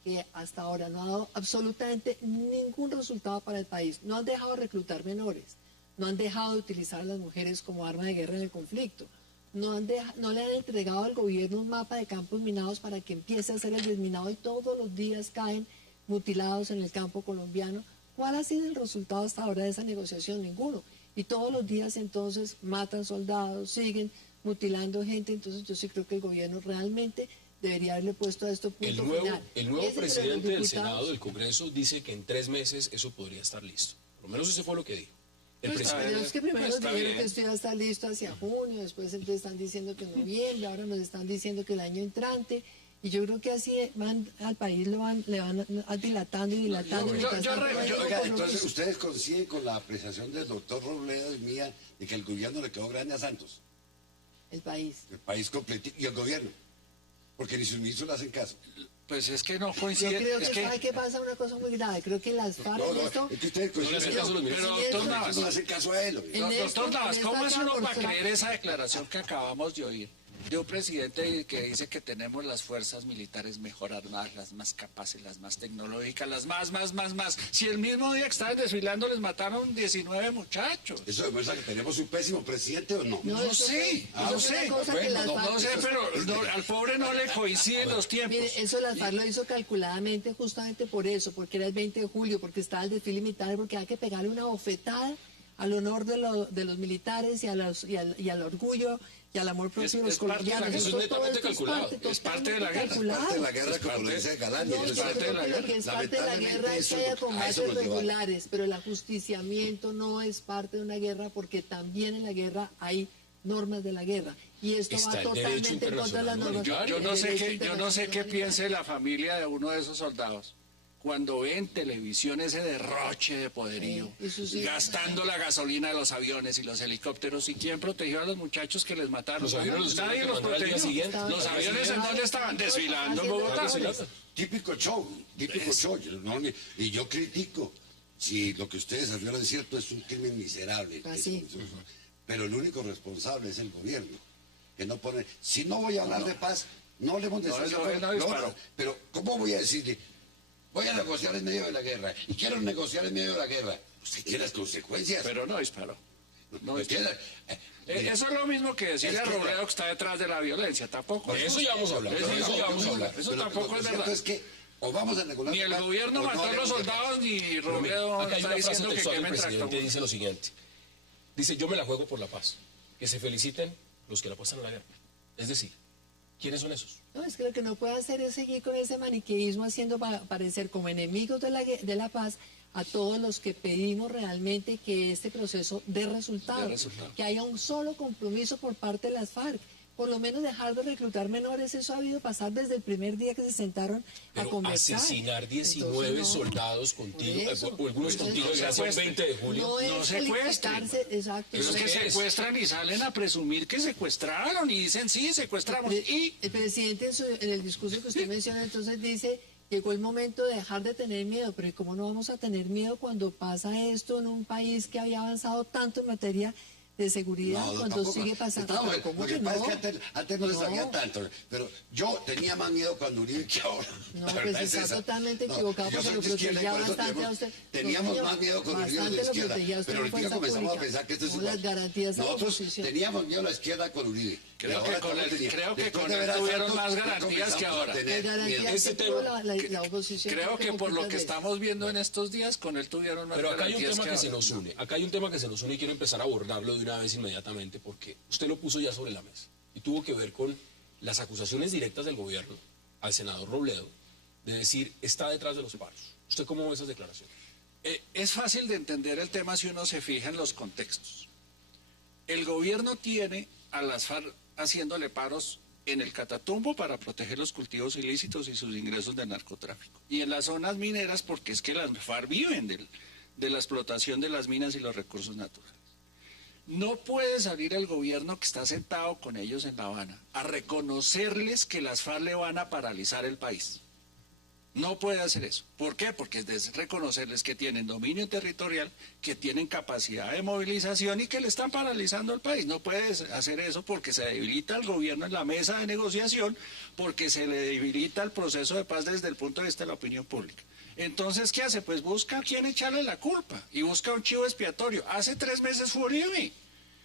que hasta ahora no ha dado absolutamente ningún resultado para el país, no han dejado de reclutar menores, no han dejado de utilizar a las mujeres como arma de guerra en el conflicto, no le han entregado al gobierno un mapa de campos minados para que empiece a hacer el desminado, y todos los días caen mutilados en el campo colombiano. ¿Cuál ha sido el resultado hasta ahora de esa negociación? Ninguno. Y todos los días entonces matan soldados, siguen mutilando gente. Entonces yo sí creo que el gobierno realmente debería haberle puesto a esto punto final. El nuevo presidente del Senado, del Congreso, dice que en 3 meses eso podría estar listo. Por lo menos eso fue lo que dijo. El presidente. Pero es que primero nos dijeron que esto iba a estar listo hacia junio, después entonces están diciendo que en noviembre, ahora nos están diciendo que el año entrante. Y yo creo que así van al país, le van dilatando y dilatando. Oiga, entonces ustedes coinciden con la apreciación del doctor Robledo y mía de que el gobierno le quedó grande a Santos. El país. El país completo y el gobierno. Porque ni sus ministros le hacen caso. Pues es que no coincide. Yo creo que, ¿sabe qué pasa? Una cosa muy grave. Creo que las FARC es que ustedes no le hacen caso a los ministros. Pero doctor Navas, no le hacen caso a él. Doctor Navas, ¿cómo es uno para creer esa declaración que acabamos de oír de un presidente que dice que tenemos las fuerzas militares mejor armadas, las más capaces, las más tecnológicas, las más? Si el mismo día que estaban desfilando les mataron 19 muchachos. ¿Eso demuestra que tenemos un pésimo presidente o no? No sé, no sé, pero al pobre no le coinciden los tiempos. Mire, eso las FARC lo hizo calculadamente justamente por eso, porque era el 20 de julio, porque estaba el desfile militar, porque hay que pegarle una bofetada al honor de los militares y al orgullo y al amor propio de los es parte de la colombianos. guerra. Eso es netamente Todo esto calculado. Es parte de la guerra. Es parte de la guerra, como lo dice Galán. No, es yo parte creo de la que lo guerra. que es parte de la Lamentablemente, guerra es que eso haya a eso combates nos lleva. regulares, pero el ajusticiamiento no es parte de una guerra porque también en la guerra hay normas de la guerra y esto Está va el derecho totalmente en contra de las internacional normas. humanitario. Yo no El sé derecho qué, yo no sé qué internacional piense la familia de uno de esos soldados cuando ve en televisión ese derroche de poderío, Sí, eso sí. gastando la gasolina de los aviones y los helicópteros. ¿Y quién protegió a los muchachos que les mataron? Los aviones los Nadie tuvieron que los mandar al día protegió. siguiente. Los aviones en dónde estaban desfilando en Bogotá. Típico show, típico show. ¿No? Y yo critico si lo que ustedes afirman es cierto, es un crimen miserable. Así. Pero el único responsable es el gobierno, que no pone... Si no voy a hablar de paz, no hablemos de No, eso. no disparó. Pero ¿cómo voy a decirle? Voy a negociar en medio de la guerra y quiero negociar en medio de la guerra. Usted tiene las consecuencias. Pero no disparó. No ¿Me disparó. entiende? Eso es lo mismo que decirle Es a que- Robledo que está detrás de la violencia. Tampoco. De eso ya vamos a hablar. Eso de eso ya vamos a hablar. Eso Pero tampoco lo es cierto verdad. es que o vamos a negociar... Ni el paz, gobierno o no mató a los haremos paz. soldados, ni Pero mire, Robledo acá hay está una frase diciendo que textual del quemen presidente, tractores. dice lo siguiente. Dice, yo me la juego por la paz. Que se feliciten los que la pasan a la guerra. Es decir, ¿quiénes son esos? No, es que lo que no puede hacer es seguir con ese maniqueísmo haciendo parecer como enemigos de la paz a todos los que pedimos realmente que este proceso dé resultados, que haya un solo compromiso por parte de las FARC. Por lo menos dejar de reclutar menores, eso ha habido pasar desde el primer día que se sentaron a Pero conversar. asesinar 19 Entonces, no, soldados contigo, por eso. o algunos Entonces, contigo, no gracias al 20 de julio. No No es secuestren. felicitarse, exacto. Pero es que ¿Eso qué es? secuestran y salen a presumir que secuestraron y dicen sí, secuestramos. Y El presidente en el discurso que usted menciona entonces dice, llegó el momento de dejar de tener miedo, pero ¿y cómo no vamos a tener miedo cuando pasa esto en un país que había avanzado tanto en materia de seguridad, No, cuando tampoco. sigue pasando? No, Pero ¿cómo lo que que pasa no? es que antes no les No. sabía tanto, pero yo tenía más miedo cuando Uribe que ahora. No, La pues verdad está es esa. totalmente No, equivocado, yo porque soy lo de izquierda y protegía por eso bastante a usted. teníamos No, señor, más miedo con Uribe de bastante la lo izquierda. protegía usted Pero en ahorita fuerza comenzamos a pública. pensar que esto es No, igual. las garantías de la Nosotros oposición. teníamos miedo a la izquierda con Uribe. creo Y ahora que con no él, tenía. creo que Después con de él ver a tuvieron Santos, más ya garantías que comenzamos a ahora. tener Las miedo. garantías Ese que tuvo tema- la oposición. Creo que por lo poquitas que veces. estamos viendo en estos días, con él tuvieron más Pero acá hay un garantías tema que se ahora. nos une. Acá hay un tema que se nos une y quiero empezar a abordarlo de una vez inmediatamente porque usted lo puso ya sobre la mesa y tuvo que ver con las acusaciones directas del gobierno al senador Robledo de decir está detrás de los paros. ¿Usted cómo ve esas declaraciones? Es fácil de entender el tema si uno se fija en los contextos. El gobierno tiene a las FARC haciéndole paros en el Catatumbo para proteger los cultivos ilícitos y sus ingresos del narcotráfico. Y en las zonas mineras porque es que las FARC viven de la explotación de las minas y los recursos naturales. No puede salir el gobierno que está sentado con ellos en La Habana a reconocerles que las FARC le van a paralizar el país. No puede hacer eso. ¿Por qué? Porque es reconocerles que tienen dominio territorial, que tienen capacidad de movilización y que le están paralizando el país. No puede hacer eso porque se debilita el gobierno en la mesa de negociación, porque se le debilita el proceso de paz desde el punto de vista de la opinión pública. Entonces, ¿qué hace? Pues busca a quién echarle la culpa y busca un chivo expiatorio. Hace 3 meses fue Uribe.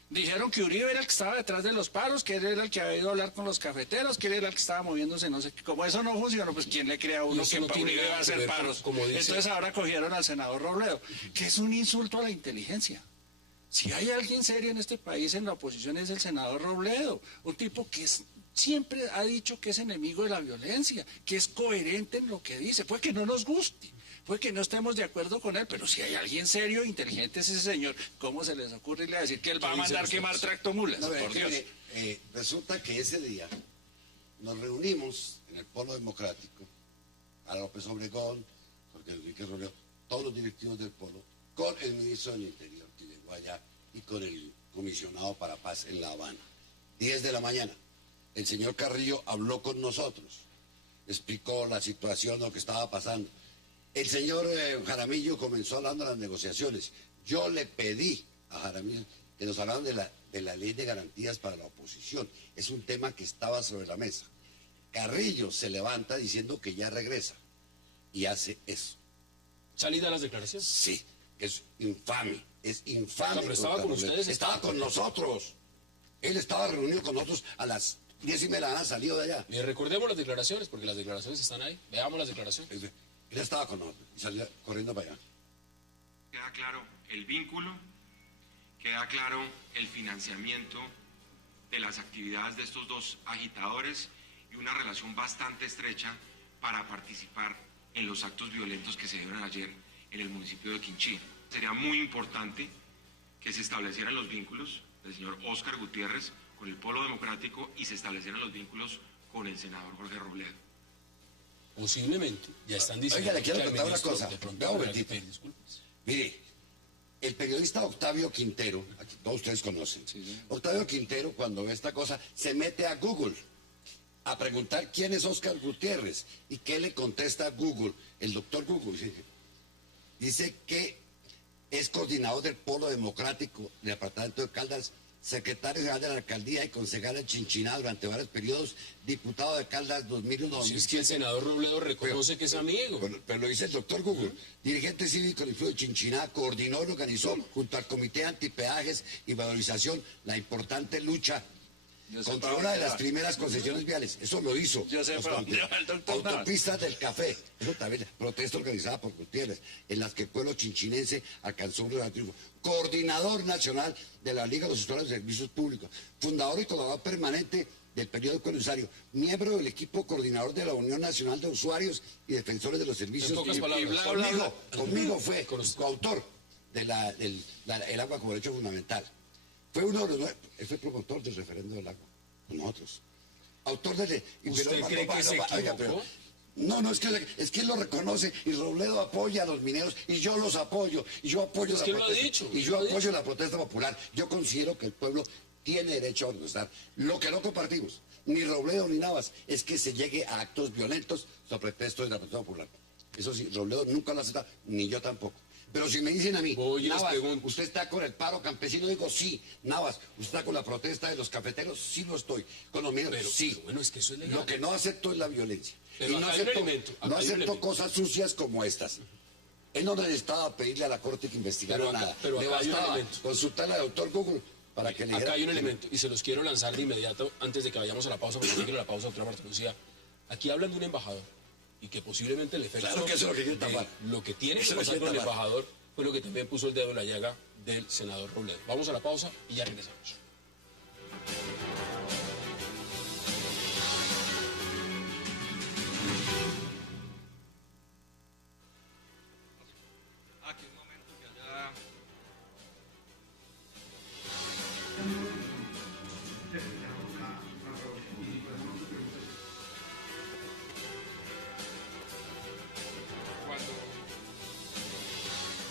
Dijeron que Uribe era el que estaba detrás de los paros, que él era el que había ido a hablar con los cafeteros, que él era el que estaba moviéndose, no sé qué. Como eso no funcionó, pues ¿quién le crea a Y uno eso que no tiene Uribe nada va a que hacer ver con- paros? como dice- Entonces ahora cogieron al senador Robledo, que es un insulto a la inteligencia. Si hay alguien serio en este país en la oposición es el senador Robledo, un tipo que siempre ha dicho que es enemigo de la violencia, que es coherente en lo que dice, puede que no nos guste, puede que no estemos de acuerdo con él, pero si hay alguien serio e inteligente es ese señor, ¿cómo se les ocurre irle a decir que él va a ¿Qué dicen mandar quemar ustedes? tractomulas? No, Por Dios. resulta que ese día nos reunimos en el Polo Democrático, a López Obregón, Jorge Enrique Robledo, todos los directivos del Polo, con el ministro del Interior que llegó allá y con el comisionado para paz en La Habana. 10 de la mañana. El señor Carrillo habló con nosotros, explicó la situación, lo que estaba pasando. El señor Jaramillo comenzó hablando de las negociaciones. Yo le pedí a Jaramillo que nos hablaran de la ley de garantías para la oposición. Es un tema que estaba sobre la mesa. Carrillo se levanta diciendo que ya regresa y hace eso. ¿Salida las declaraciones? Sí, es infame, es infame. No, pero estaba con Robledo. ustedes, Estaba con nosotros. Él estaba reunido con nosotros a las 10:30 de la mañana, salió de allá. Y recordemos las declaraciones, porque las declaraciones están ahí. Veamos las declaraciones. Él estaba con nosotros y salió corriendo para allá. Queda claro el vínculo, queda claro el financiamiento de las actividades de estos dos agitadores y una relación bastante estrecha para participar en los actos violentos que se dieron ayer en el municipio de Quinchí. Sería muy importante que se establecieran los vínculos del señor Óscar Gutiérrez con el Polo Democrático y se establecieran los vínculos con el senador Jorge Robledo. Posiblemente, ya están diciendo. Oiga, le quiero que al contar una ministro cosa. de pronto Vea un habrá que momentito. pedir disculpas. Mire, el periodista Octavio Quintero, a quien todos ustedes conocen, Octavio Quintero, cuando ve esta cosa, se mete a Google a preguntar quién es Óscar Gutiérrez. ¿Y qué le contesta a Google? El doctor Google dice que es coordinador del Polo Democrático del Departamento de Caldas, secretario general de la alcaldía y concejal de Chinchiná durante varios periodos, diputado de Caldas 2001. Si es que el senador Robledo reconoce que es amigo. Pero lo dice el doctor Google. Dirigente cívico del Flujo de Chinchiná, coordinó y organizó junto al Comité Antipeajes y Valorización la importante lucha Yo sé contra para una de dónde las va. primeras concesiones viales. Eso lo hizo. Yo sé para dónde va el doctor Navas. Autopistas del Café. Eso también. Protesta organizada por Gutiérrez, en las que el pueblo chinchinense alcanzó un gran triunfo. Coordinador nacional de la Liga de los Usuarios de Servicios Públicos. Fundador y colaborador permanente del periódico El Usuario. Miembro del equipo coordinador de la Unión Nacional de Usuarios y Defensores de los Servicios. En pocas palabras. bla, bla, bla. Conmigo fue coautor de el agua como derecho fundamental. Fue uno de los él fue promotor del referendo del agua, con nosotros. Autor de... ¿Usted cree que se equivocó? No, es que él lo reconoce y Robledo apoya a los mineros y yo los apoyo y yo apoyo Es la que él lo ha protesta dicho, y él yo lo ha apoyo dicho. la protesta popular. Yo considero que el pueblo tiene derecho a protestar. Lo que no compartimos, ni Robledo ni Navas, es que se llegue a actos violentos sobre pretexto de la protesta popular. Eso sí, Robledo nunca lo acepta, ni yo tampoco. Pero si me dicen a mí, Voy y les Navas, pregunto. ¿usted está con el paro campesino? Digo, sí. Navas, ¿usted está con la protesta de los cafeteros? Sí lo estoy. Con los mineros, Pero, sí. bueno, es que eso es legal. Lo que no acepto es la violencia. Pero Y no acá hay un acepto, elemento, acá no hay un acepto elemento. cosas sucias como estas. Él no necesitaba pedirle a la Corte que investigara Pero acá- nada. pero Le acá hay un bastaba elemento. consultar al doctor Google para que le dijera... Acá hay un elemento, y se los quiero lanzar de inmediato antes de que vayamos a la pausa, porque no quiero la pausa, doctora Marta Lucía. Aquí hablan de un embajador, y que posiblemente el efecto Claro que eso es lo que quiere de tapar. lo que tiene que Eso es lo que pasar con el quiere tapar. embajador fue lo que también puso el dedo en la llaga del senador Robledo. Vamos a la pausa y ya regresamos. Aquí un momento que allá. Cuando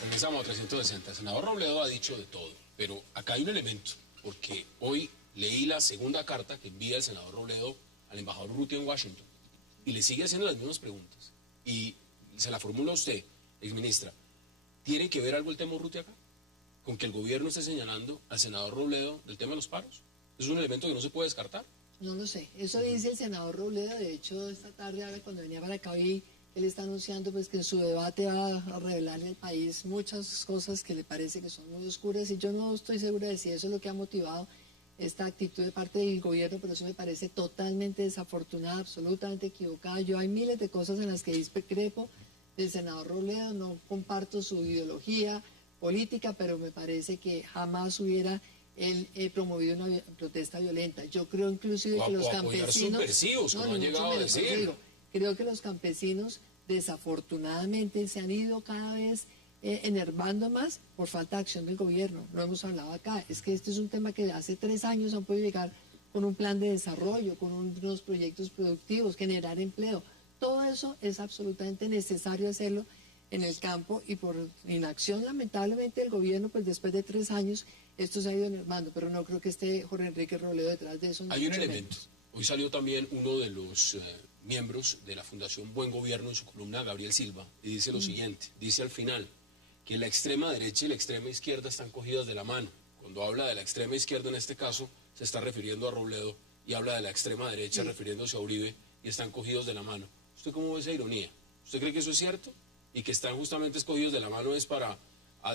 Regresamos a 360. El senador Robledo ha dicho de todo, pero acá hay un elemento, porque hoy leí la segunda carta que envía el senador Robledo al embajador Urrutia en Washington y le sigue haciendo las mismas preguntas. Y se la formula a usted, exministra. ¿Tiene que ver algo el tema Urrutia acá? ¿Con que el gobierno esté señalando al senador Robledo del tema de los paros? ¿Es un elemento que no se puede descartar? No lo sé. Eso dice el senador Robledo. De hecho, esta tarde, ahora cuando venía para acá, él está anunciando pues que en su debate va a revelarle al país muchas cosas que le parece que son muy oscuras. Y yo no estoy segura de si eso es lo que ha motivado esta actitud de parte del gobierno, pero eso me parece totalmente desafortunada, absolutamente equivocada. Yo hay miles de cosas en las que discrepo del senador Robledo, no comparto su ideología política, pero me parece que jamás hubiera él promovido una protesta violenta. Yo creo inclusive O que los apoyar campesinos... subversivos, como ni han mucho llegado a menos, decir. yo digo, creo que los campesinos desafortunadamente se han ido cada vez enervando más por falta de acción del gobierno. Lo hemos hablado acá. Es que este es un tema que hace 3 años han podido llegar con un plan de desarrollo, con unos proyectos productivos, generar empleo. Todo eso es absolutamente necesario hacerlo en el campo y por inacción lamentablemente del gobierno, pues después de 3 años esto se ha ido enervando, pero no creo que esté Jorge Enrique Robledo detrás de eso. ni Hay un mucho elemento. menos. Hoy salió también uno de los miembros de la Fundación Buen Gobierno en su columna, Gabriel Silva, y dice lo siguiente, dice al final que la extrema derecha y la extrema izquierda están cogidas de la mano. Cuando habla de la extrema izquierda en este caso, se está refiriendo a Robledo, y habla de la extrema derecha refiriéndose a Uribe, y están cogidos de la mano. ¿Usted cómo ve esa ironía? ¿Usted cree que eso es cierto? ¿Y que están justamente escogidos de la mano es para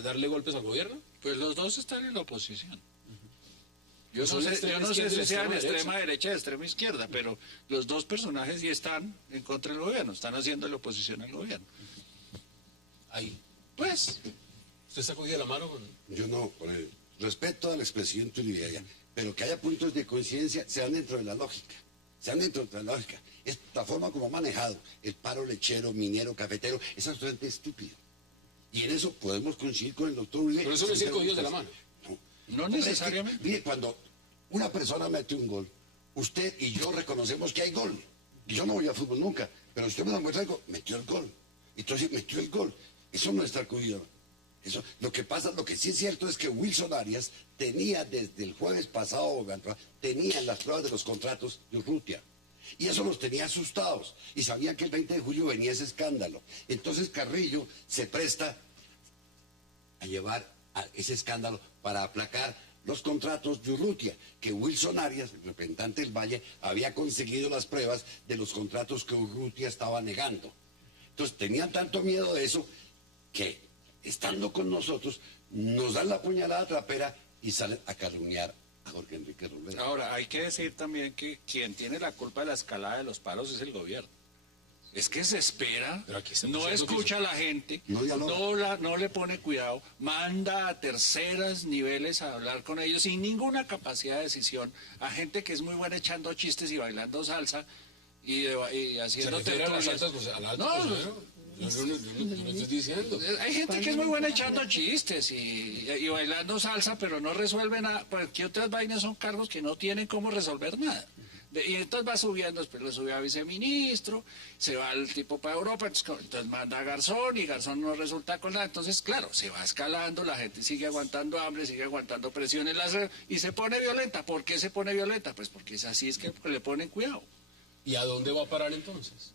darle golpes al gobierno? Pues los dos están en la oposición. Yo Pues son no sé, extrema yo no sé izquierda y si sean extrema extrema derecha y extrema izquierda, pero los dos personajes sí están en contra del gobierno, están haciendo la oposición al gobierno. Ahí. Pues, ¿Usted está cogido de la mano con...? Yo no, con el respeto al expresidente Uribe, pero que haya puntos de coincidencia, sean dentro de la lógica. Sean dentro de la lógica. Es la forma como ha manejado el paro lechero, minero, cafetero, es absolutamente estúpido. Y en eso podemos coincidir con el doctor Uribe. Pero eso no es ir cogidos de la mano. No necesariamente. Es que, mire, cuando una persona mete un gol, usted y yo reconocemos que hay gol. Y yo no voy a fútbol nunca, pero usted me demuestra algo, metió el gol. Entonces metió el gol. Eso no está cogido. Eso, lo que pasa, lo que sí es cierto es que Wilson Arias tenía desde el jueves pasado, tenía las pruebas de los contratos de Urrutia. Y eso los tenía asustados. Y sabían que el 20 de julio venía ese escándalo. Entonces Carrillo se presta a llevar a ese escándalo para aplacar los contratos de Urrutia, que Wilson Arias, el representante del Valle, había conseguido las pruebas de los contratos que Urrutia estaba negando. Entonces tenían tanto miedo de eso que, estando con nosotros, nos dan la puñalada trapera y salen a calumniar a Jorge Enrique Rolera. Ahora, hay que decir también que quien tiene la culpa de la escalada de los paros es el gobierno. Es que se espera, Pero aquí estamos no diciendo escucha a la gente, No dialoga. no le pone cuidado, manda a terceros niveles a hablar con ellos sin ninguna capacidad de decisión, a gente que es muy buena echando chistes y bailando salsa y haciendo ¿Se refiere a las tertulias. altas, pues, a la alta, No, pues, yo no estoy diciendo. Hay gente que es muy buena echando chistes y bailando salsa, pero no resuelve nada, porque otras vainas son cargos que no tienen cómo resolver nada. Y entonces va subiendo, después le sube a viceministro, se va el tipo para Europa, entonces manda a Garzón y Garzón no resulta con nada. Entonces, claro, se va escalando, la gente sigue aguantando hambre, sigue aguantando presión en las redes y se pone violenta. ¿Por qué se pone violenta? Pues porque es así, es que le ponen cuidado. ¿Y a dónde va a parar entonces?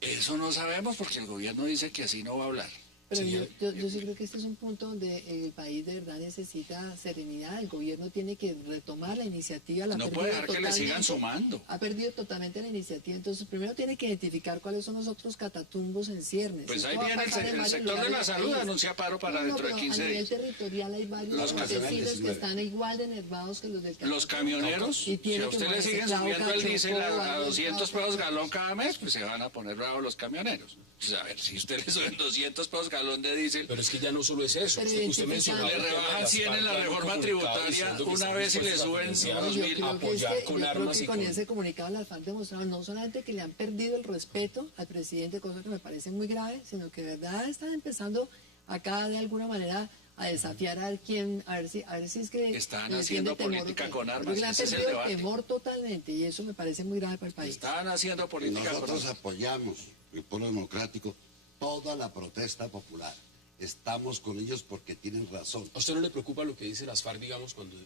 Eso no sabemos porque el gobierno dice que así no va a hablar. Pero Sería- yo sí creo que este es un punto donde el país de verdad necesita serenidad. El gobierno tiene que retomar la iniciativa. No puede dejar que le sigan sumando. Ha perdido totalmente la iniciativa. Entonces, primero tiene que identificar cuáles son los otros catatumbos en ciernes. Pues Esto ahí va a viene pasar en el varios sector de lugares la del salud, país. anuncia paro para No, dentro de pero 15 a nivel días. territorial hay varios Los campesinos nacionales, que están igual de enervados que los del Los Catatumbo. camioneros, Y si tiene a que usted le moverse siguen Clauca, subiendo el diésel Chocó, a Valles, 200 Clauca. pesos galón cada mes, pues se van a poner bravos los camioneros. Pues a ver, si usted le suben 200 pesos galón de diésel, Pero es que ya no solo es eso. Pero Usted mencionaba le el tema de rebajan las 100 en la FARC, reforma algo tributaria comunicado diciendo que una están vez y le dispuestos a suben financiar, unos Yo mil. creo que, apoyar con yo creo armas que y con con... ese comunicado las FARC demostraron no solamente que le han perdido el respeto al presidente, cosa que me parece muy grave, sino que de verdad están empezando acá de alguna manera a desafiar a ver quién, a ver si es que Están le haciendo tiene temor política o qué. con armas, Porque le han ese es el perdido debate. temor totalmente y eso me parece muy grave para el país. Estaban haciendo política con Nosotros apoyamos, el pueblo democrático, toda la protesta popular. Estamos con ellos porque tienen razón. ¿A usted no le preocupa lo que dicen las FARC, digamos, cuando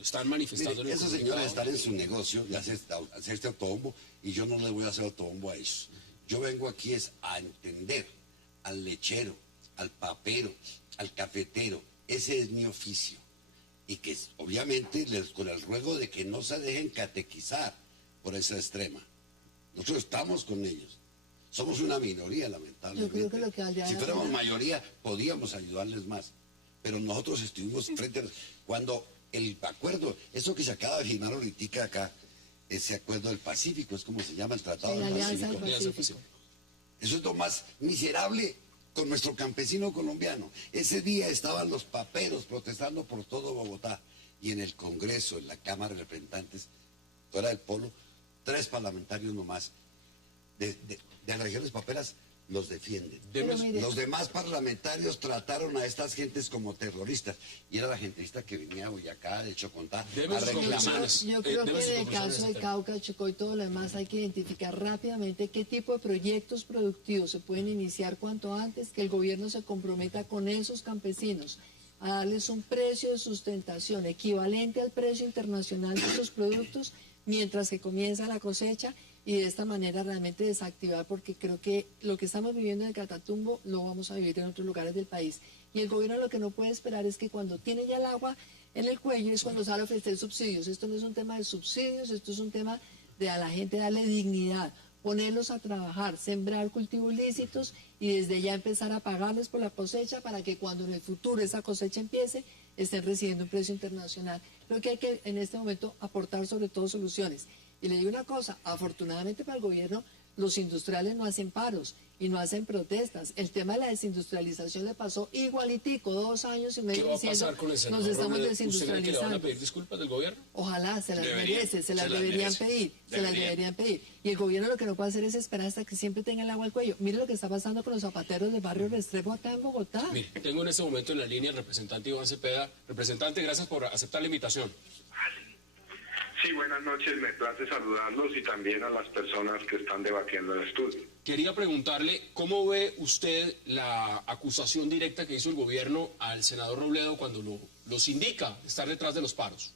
están manifestando? Mire, en el esos comunicado? señores están en su negocio de hacer este autobombo y yo no le voy a hacer autobombo a ellos. Yo vengo aquí es a entender al lechero, al papero, al cafetero. Ese es mi oficio. Y que obviamente con el ruego de que no se dejen catequizar por esa extrema. Nosotros estamos con ellos. Somos una minoría, lamentablemente. Yo creo que lo que valdría Si la fuéramos pena- mayoría, podíamos ayudarles más. Pero nosotros estuvimos frente a... Cuando el acuerdo, eso que se acaba de firmar ahorita acá, ese acuerdo del Pacífico, es como se llama el Tratado Sí, la del Alianza del Pacífico. Pacífico. Eso es lo más miserable con nuestro campesino colombiano. Ese día estaban los paperos protestando por todo Bogotá y en el Congreso, en la Cámara de Representantes, fuera del Polo, 3 parlamentarios nomás de las regiones paperas los defienden. Pero mire- Los demás parlamentarios trataron a estas gentes como terroristas y era la genteista que venía a Boyacá, de Chocontá, Deme a sus reclamar. conclusiones. Yo creo deme que sus en el conclusiones caso de de ese Cauca, Chocó y todo lo demás hay que identificar rápidamente qué tipo de proyectos productivos se pueden iniciar cuanto antes, que el gobierno se comprometa con esos campesinos a darles un precio de sustentación equivalente al precio internacional de esos productos mientras que comienza la cosecha y de esta manera realmente desactivar, porque creo que lo que estamos viviendo en el Catatumbo lo vamos a vivir en otros lugares del país. Y el gobierno lo que no puede esperar es que cuando tiene ya el agua en el cuello es cuando sale a ofrecer subsidios. Esto no es un tema de subsidios, esto es un tema de a la gente darle dignidad, ponerlos a trabajar, sembrar cultivos lícitos y desde ya empezar a pagarles por la cosecha para que cuando en el futuro esa cosecha empiece estén recibiendo un precio internacional. Creo que hay que en este momento aportar sobre todo soluciones. Y le digo una cosa, afortunadamente para el gobierno los industriales no hacen paros y no hacen protestas. El tema de la desindustrialización le pasó igualitico, 2 años y medio ¿Qué va a diciendo, pasar con el senador nos estamos Robledo? ¿Usted cree que le van a desindustrializando. pedir disculpas del gobierno? Ojalá, se las Deberían, merece, se las se las deberían merece. pedir, se las Deberían. deberían pedir. Y el gobierno lo que no puede hacer es esperar hasta que siempre tenga el agua al cuello. Mire lo que está pasando con los zapateros del barrio Restrepo acá en Bogotá. Mire, tengo en este momento en la línea al representante Iván Cepeda. Representante, gracias por aceptar la invitación. Sí, buenas noches, me place saludarlos y también a las personas que están debatiendo en el estudio. Quería preguntarle, ¿cómo ve usted la acusación directa que hizo el gobierno al senador Robledo cuando los indica estar detrás de los paros?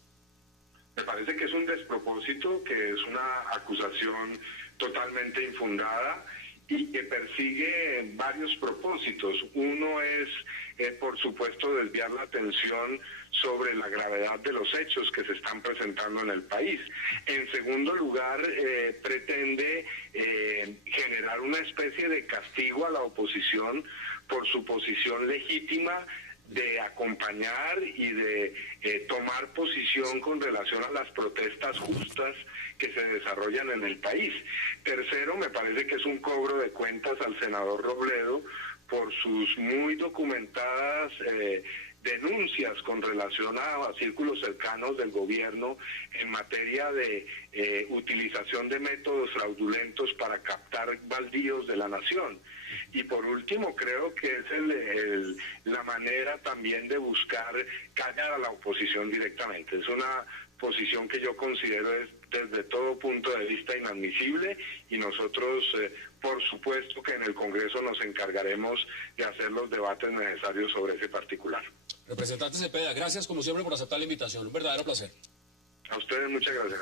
Me parece que es un despropósito, que es una acusación totalmente infundada y que persigue varios propósitos. Uno es, por supuesto, desviar la atención sobre la gravedad de los hechos que se están presentando en el país. En segundo lugar, pretende generar una especie de castigo a la oposición por su posición legítima de acompañar y de tomar posición con relación a las protestas justas que se desarrollan en el país. Tercero, me parece que es un cobro de cuentas al senador Robledo por sus muy documentadas denuncias con relación a círculos cercanos del gobierno en materia de utilización de métodos fraudulentos para captar baldíos de la nación. Y por último, creo que es la manera también de buscar callar a la oposición directamente. Es una posición que yo considero es desde todo punto de vista inadmisible y nosotros, por supuesto que en el Congreso nos encargaremos de hacer los debates necesarios sobre ese particular. Representante Cepeda, gracias como siempre por aceptar la invitación. Un verdadero placer. A ustedes muchas gracias.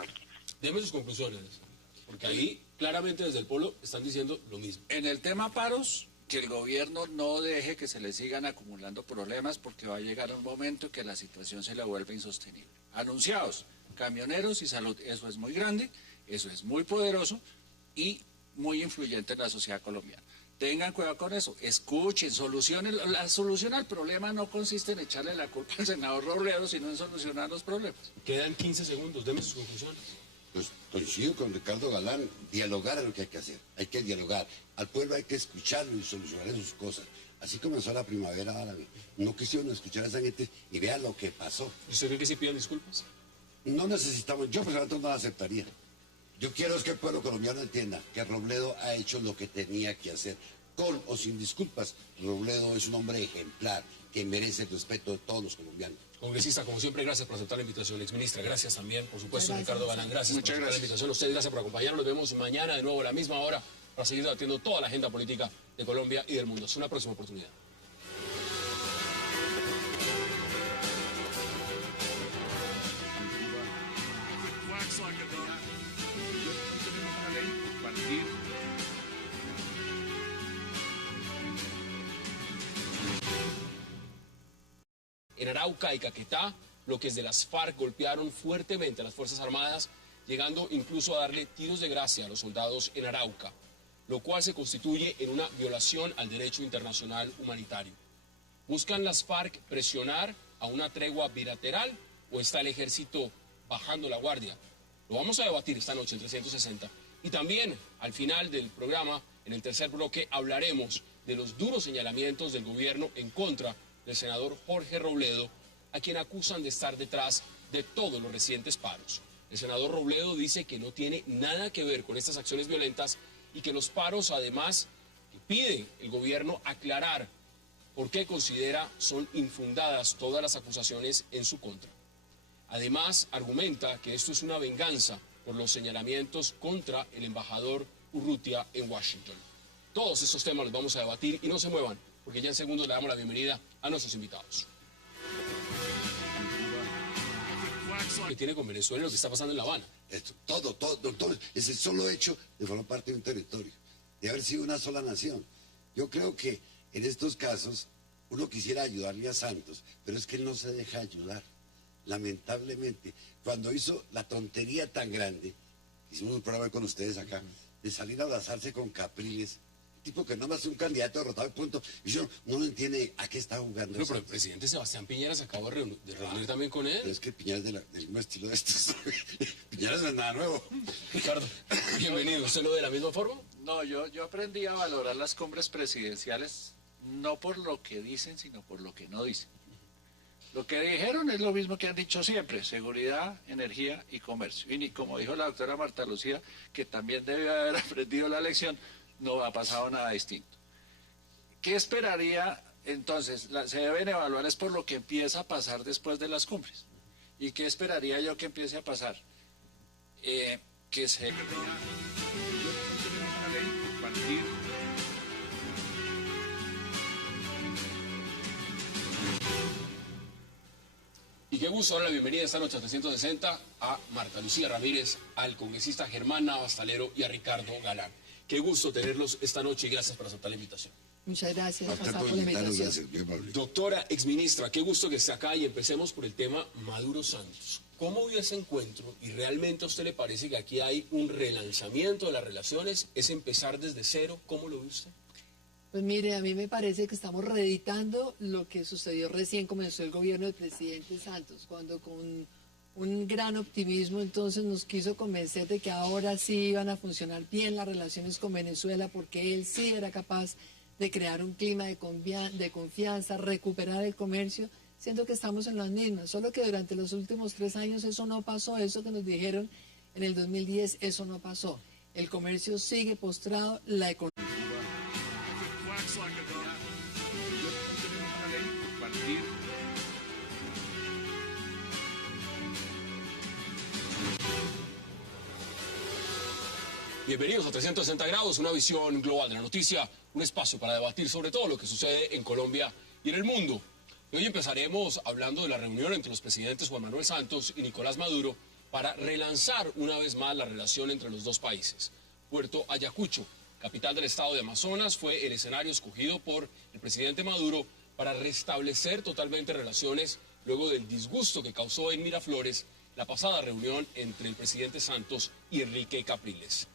Deme sus conclusiones, porque ahí claramente desde el polo están diciendo lo mismo. En el tema paros, que el gobierno no deje que se le sigan acumulando problemas porque va a llegar un momento que la situación se le vuelve insostenible. Anunciados, camioneros y salud, eso es muy grande, eso es muy poderoso y muy influyente en la sociedad colombiana. Tengan cuidado con eso, escuchen, solucionen. La solución al problema no consiste en echarle la culpa al senador Robledo, sino en solucionar los problemas. Quedan 15 segundos, deme sus conclusiones. Pues coincido con Ricardo Galán, dialogar es lo que hay que hacer, hay que dialogar. Al pueblo hay que escucharlo y solucionar sus cosas. Así comenzó la primavera árabe. No quisieron escuchar a esa gente y vean lo que pasó. ¿Y usted cree que sí piden disculpas? No necesitamos, yo personalmente no la aceptaría. Yo quiero es que el pueblo colombiano entienda que Robledo ha hecho lo que tenía que hacer. Con o sin disculpas, Robledo es un hombre ejemplar que merece el respeto de todos los colombianos. Congresista, como siempre, gracias por aceptar la invitación. Exministra, gracias también, por supuesto, Gracias. Ricardo Galán, gracias Muchas por aceptar la gracias. invitación. A ustedes, gracias por acompañarnos. Nos vemos mañana de nuevo a la misma hora para seguir debatiendo toda la agenda política de Colombia y del mundo. Es una próxima oportunidad. En Arauca y Caquetá, bloques de las FARC golpearon fuertemente a las Fuerzas Armadas, llegando incluso a darle tiros de gracia a los soldados en Arauca, lo cual se constituye en una violación al derecho internacional humanitario. ¿Buscan las FARC presionar a una tregua bilateral o está el ejército bajando la guardia? Lo vamos a debatir esta noche en 360. Y también, al final del programa, en el tercer bloque, hablaremos de los duros señalamientos del gobierno en contra del senador Jorge Robledo, a quien acusan de estar detrás de todos los recientes paros. El senador Robledo dice que no tiene nada que ver con estas acciones violentas y que los paros, además, pide el gobierno aclarar por qué considera son infundadas todas las acusaciones en su contra. Además, argumenta que esto es una venganza por los señalamientos contra el embajador Urrutia en Washington. Todos estos temas los vamos a debatir y no se muevan, porque ya en segundos le damos la bienvenida a nuestros invitados. ¿Qué tiene con Venezuela y lo que está pasando en La Habana? Esto, todo, es el solo hecho de formar parte de un territorio, de haber sido una sola nación. Yo creo que en estos casos uno quisiera ayudarle a Santos, pero es que él no se deja ayudar. Lamentablemente, cuando hizo la tontería tan grande, hicimos un programa con ustedes acá, de salir a abrazarse con Capriles, tipo que no más es un candidato derrotado y punto, y yo no lo entiende a qué está jugando. Pero el presidente Sebastián Piñera se acabó de reunir también con él. Pero es que Piñera es del mismo estilo de estos. Piñera no es nada nuevo. Ricardo, bienvenido. ¿Usted lo ve de la misma forma? No, yo aprendí a valorar las cumbres presidenciales no por lo que dicen, sino por lo que no dicen. Lo que dijeron es lo mismo que han dicho siempre: seguridad, energía y comercio. Y como dijo la doctora Marta Lucía, que también debe haber aprendido la lección, no ha pasado nada distinto. ¿Qué esperaría entonces? Se deben evaluar es por lo que empieza a pasar después de las cumbres. ¿Y qué esperaría yo que empiece a pasar? Que se... Una ley compartir. Y qué gusto dar la bienvenida esta noche a 360 a Marta Lucía Ramírez, al congresista Germán Navastalero y a Ricardo Galán. Qué gusto tenerlos esta noche y gracias por aceptar la invitación. Muchas gracias Bastante por la por invitarnos, invitación. gracias, bien, Pablo. Doctora exministra, qué gusto que esté acá y empecemos por el tema Maduro Santos. ¿Cómo vio ese encuentro y realmente a usted le parece que aquí hay un relanzamiento de las relaciones? ¿Es empezar desde cero? ¿Cómo lo ve usted? Pues mire, a mí me parece que estamos reeditando lo que sucedió recién comenzó el gobierno del presidente Santos, cuando con un gran optimismo entonces nos quiso convencer de que ahora sí iban a funcionar bien las relaciones con Venezuela, porque él sí era capaz de crear un clima de confianza, recuperar el comercio, siendo que estamos en las mismas, solo que durante los últimos 3 años eso no pasó, eso que nos dijeron en el 2010, eso no pasó. El comercio sigue postrado, la economía... Una ley compartir. Bienvenidos a 360 grados, una visión global de la noticia, un espacio para debatir sobre todo lo que sucede en Colombia y en el mundo. Y hoy empezaremos hablando de la reunión entre los presidentes Juan Manuel Santos y Nicolás Maduro para relanzar una vez más la relación entre los dos países. Puerto Ayacucho, capital del estado de Amazonas, fue el escenario escogido por el presidente Maduro para restablecer totalmente relaciones luego del disgusto que causó en Miraflores la pasada reunión entre el presidente Santos y Enrique Capriles.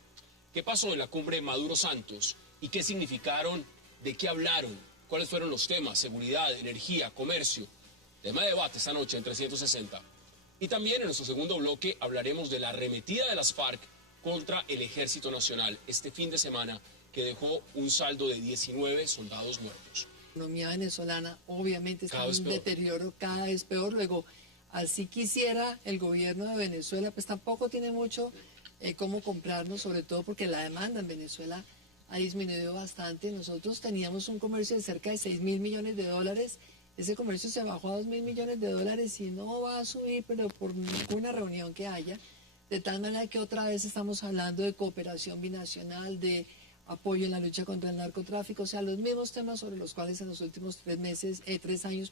¿Qué pasó en la cumbre Maduro-Santos y qué significaron? ¿De qué hablaron? ¿Cuáles fueron los temas? Seguridad, energía, comercio. Tema de debate esta noche en 360. Y también en nuestro segundo bloque hablaremos de la arremetida de las FARC contra el Ejército Nacional este fin de semana, que dejó un saldo de 19 soldados muertos. La economía venezolana obviamente está Cada en vez un peor. deterioro cada vez peor. Luego, así quisiera el gobierno de Venezuela, pues tampoco tiene mucho cómo comprarnos, sobre todo porque la demanda en Venezuela ha disminuido bastante. Nosotros teníamos un comercio de cerca de 6.000 millones de dólares. Ese comercio se bajó a 2.000 millones de dólares y no va a subir, pero por ninguna reunión que haya. De tal manera que otra vez estamos hablando de cooperación binacional, de apoyo en la lucha contra el narcotráfico, o sea, los mismos temas sobre los cuales en los últimos 3 años,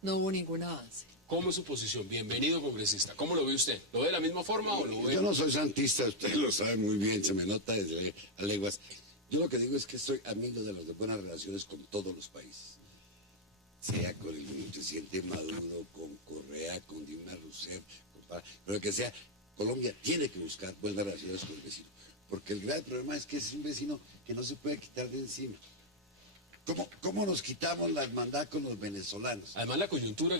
no hubo ningún avance. ¿Cómo es su posición? Bienvenido, congresista. ¿Cómo lo ve usted? ¿Lo ve de la misma forma o lo ve? Yo no soy santista, usted lo sabe muy bien, se me nota desde a leguas. Yo lo que digo es que soy amigo de los de buenas relaciones con todos los países. Sea con el presidente Maduro, con Correa, con Dilma Rousseff, pero que sea, Colombia tiene que buscar buenas relaciones con el vecino. Porque el gran problema es que es un vecino que no se puede quitar de encima. ¿Cómo nos quitamos la hermandad con los venezolanos? Además, la coyuntura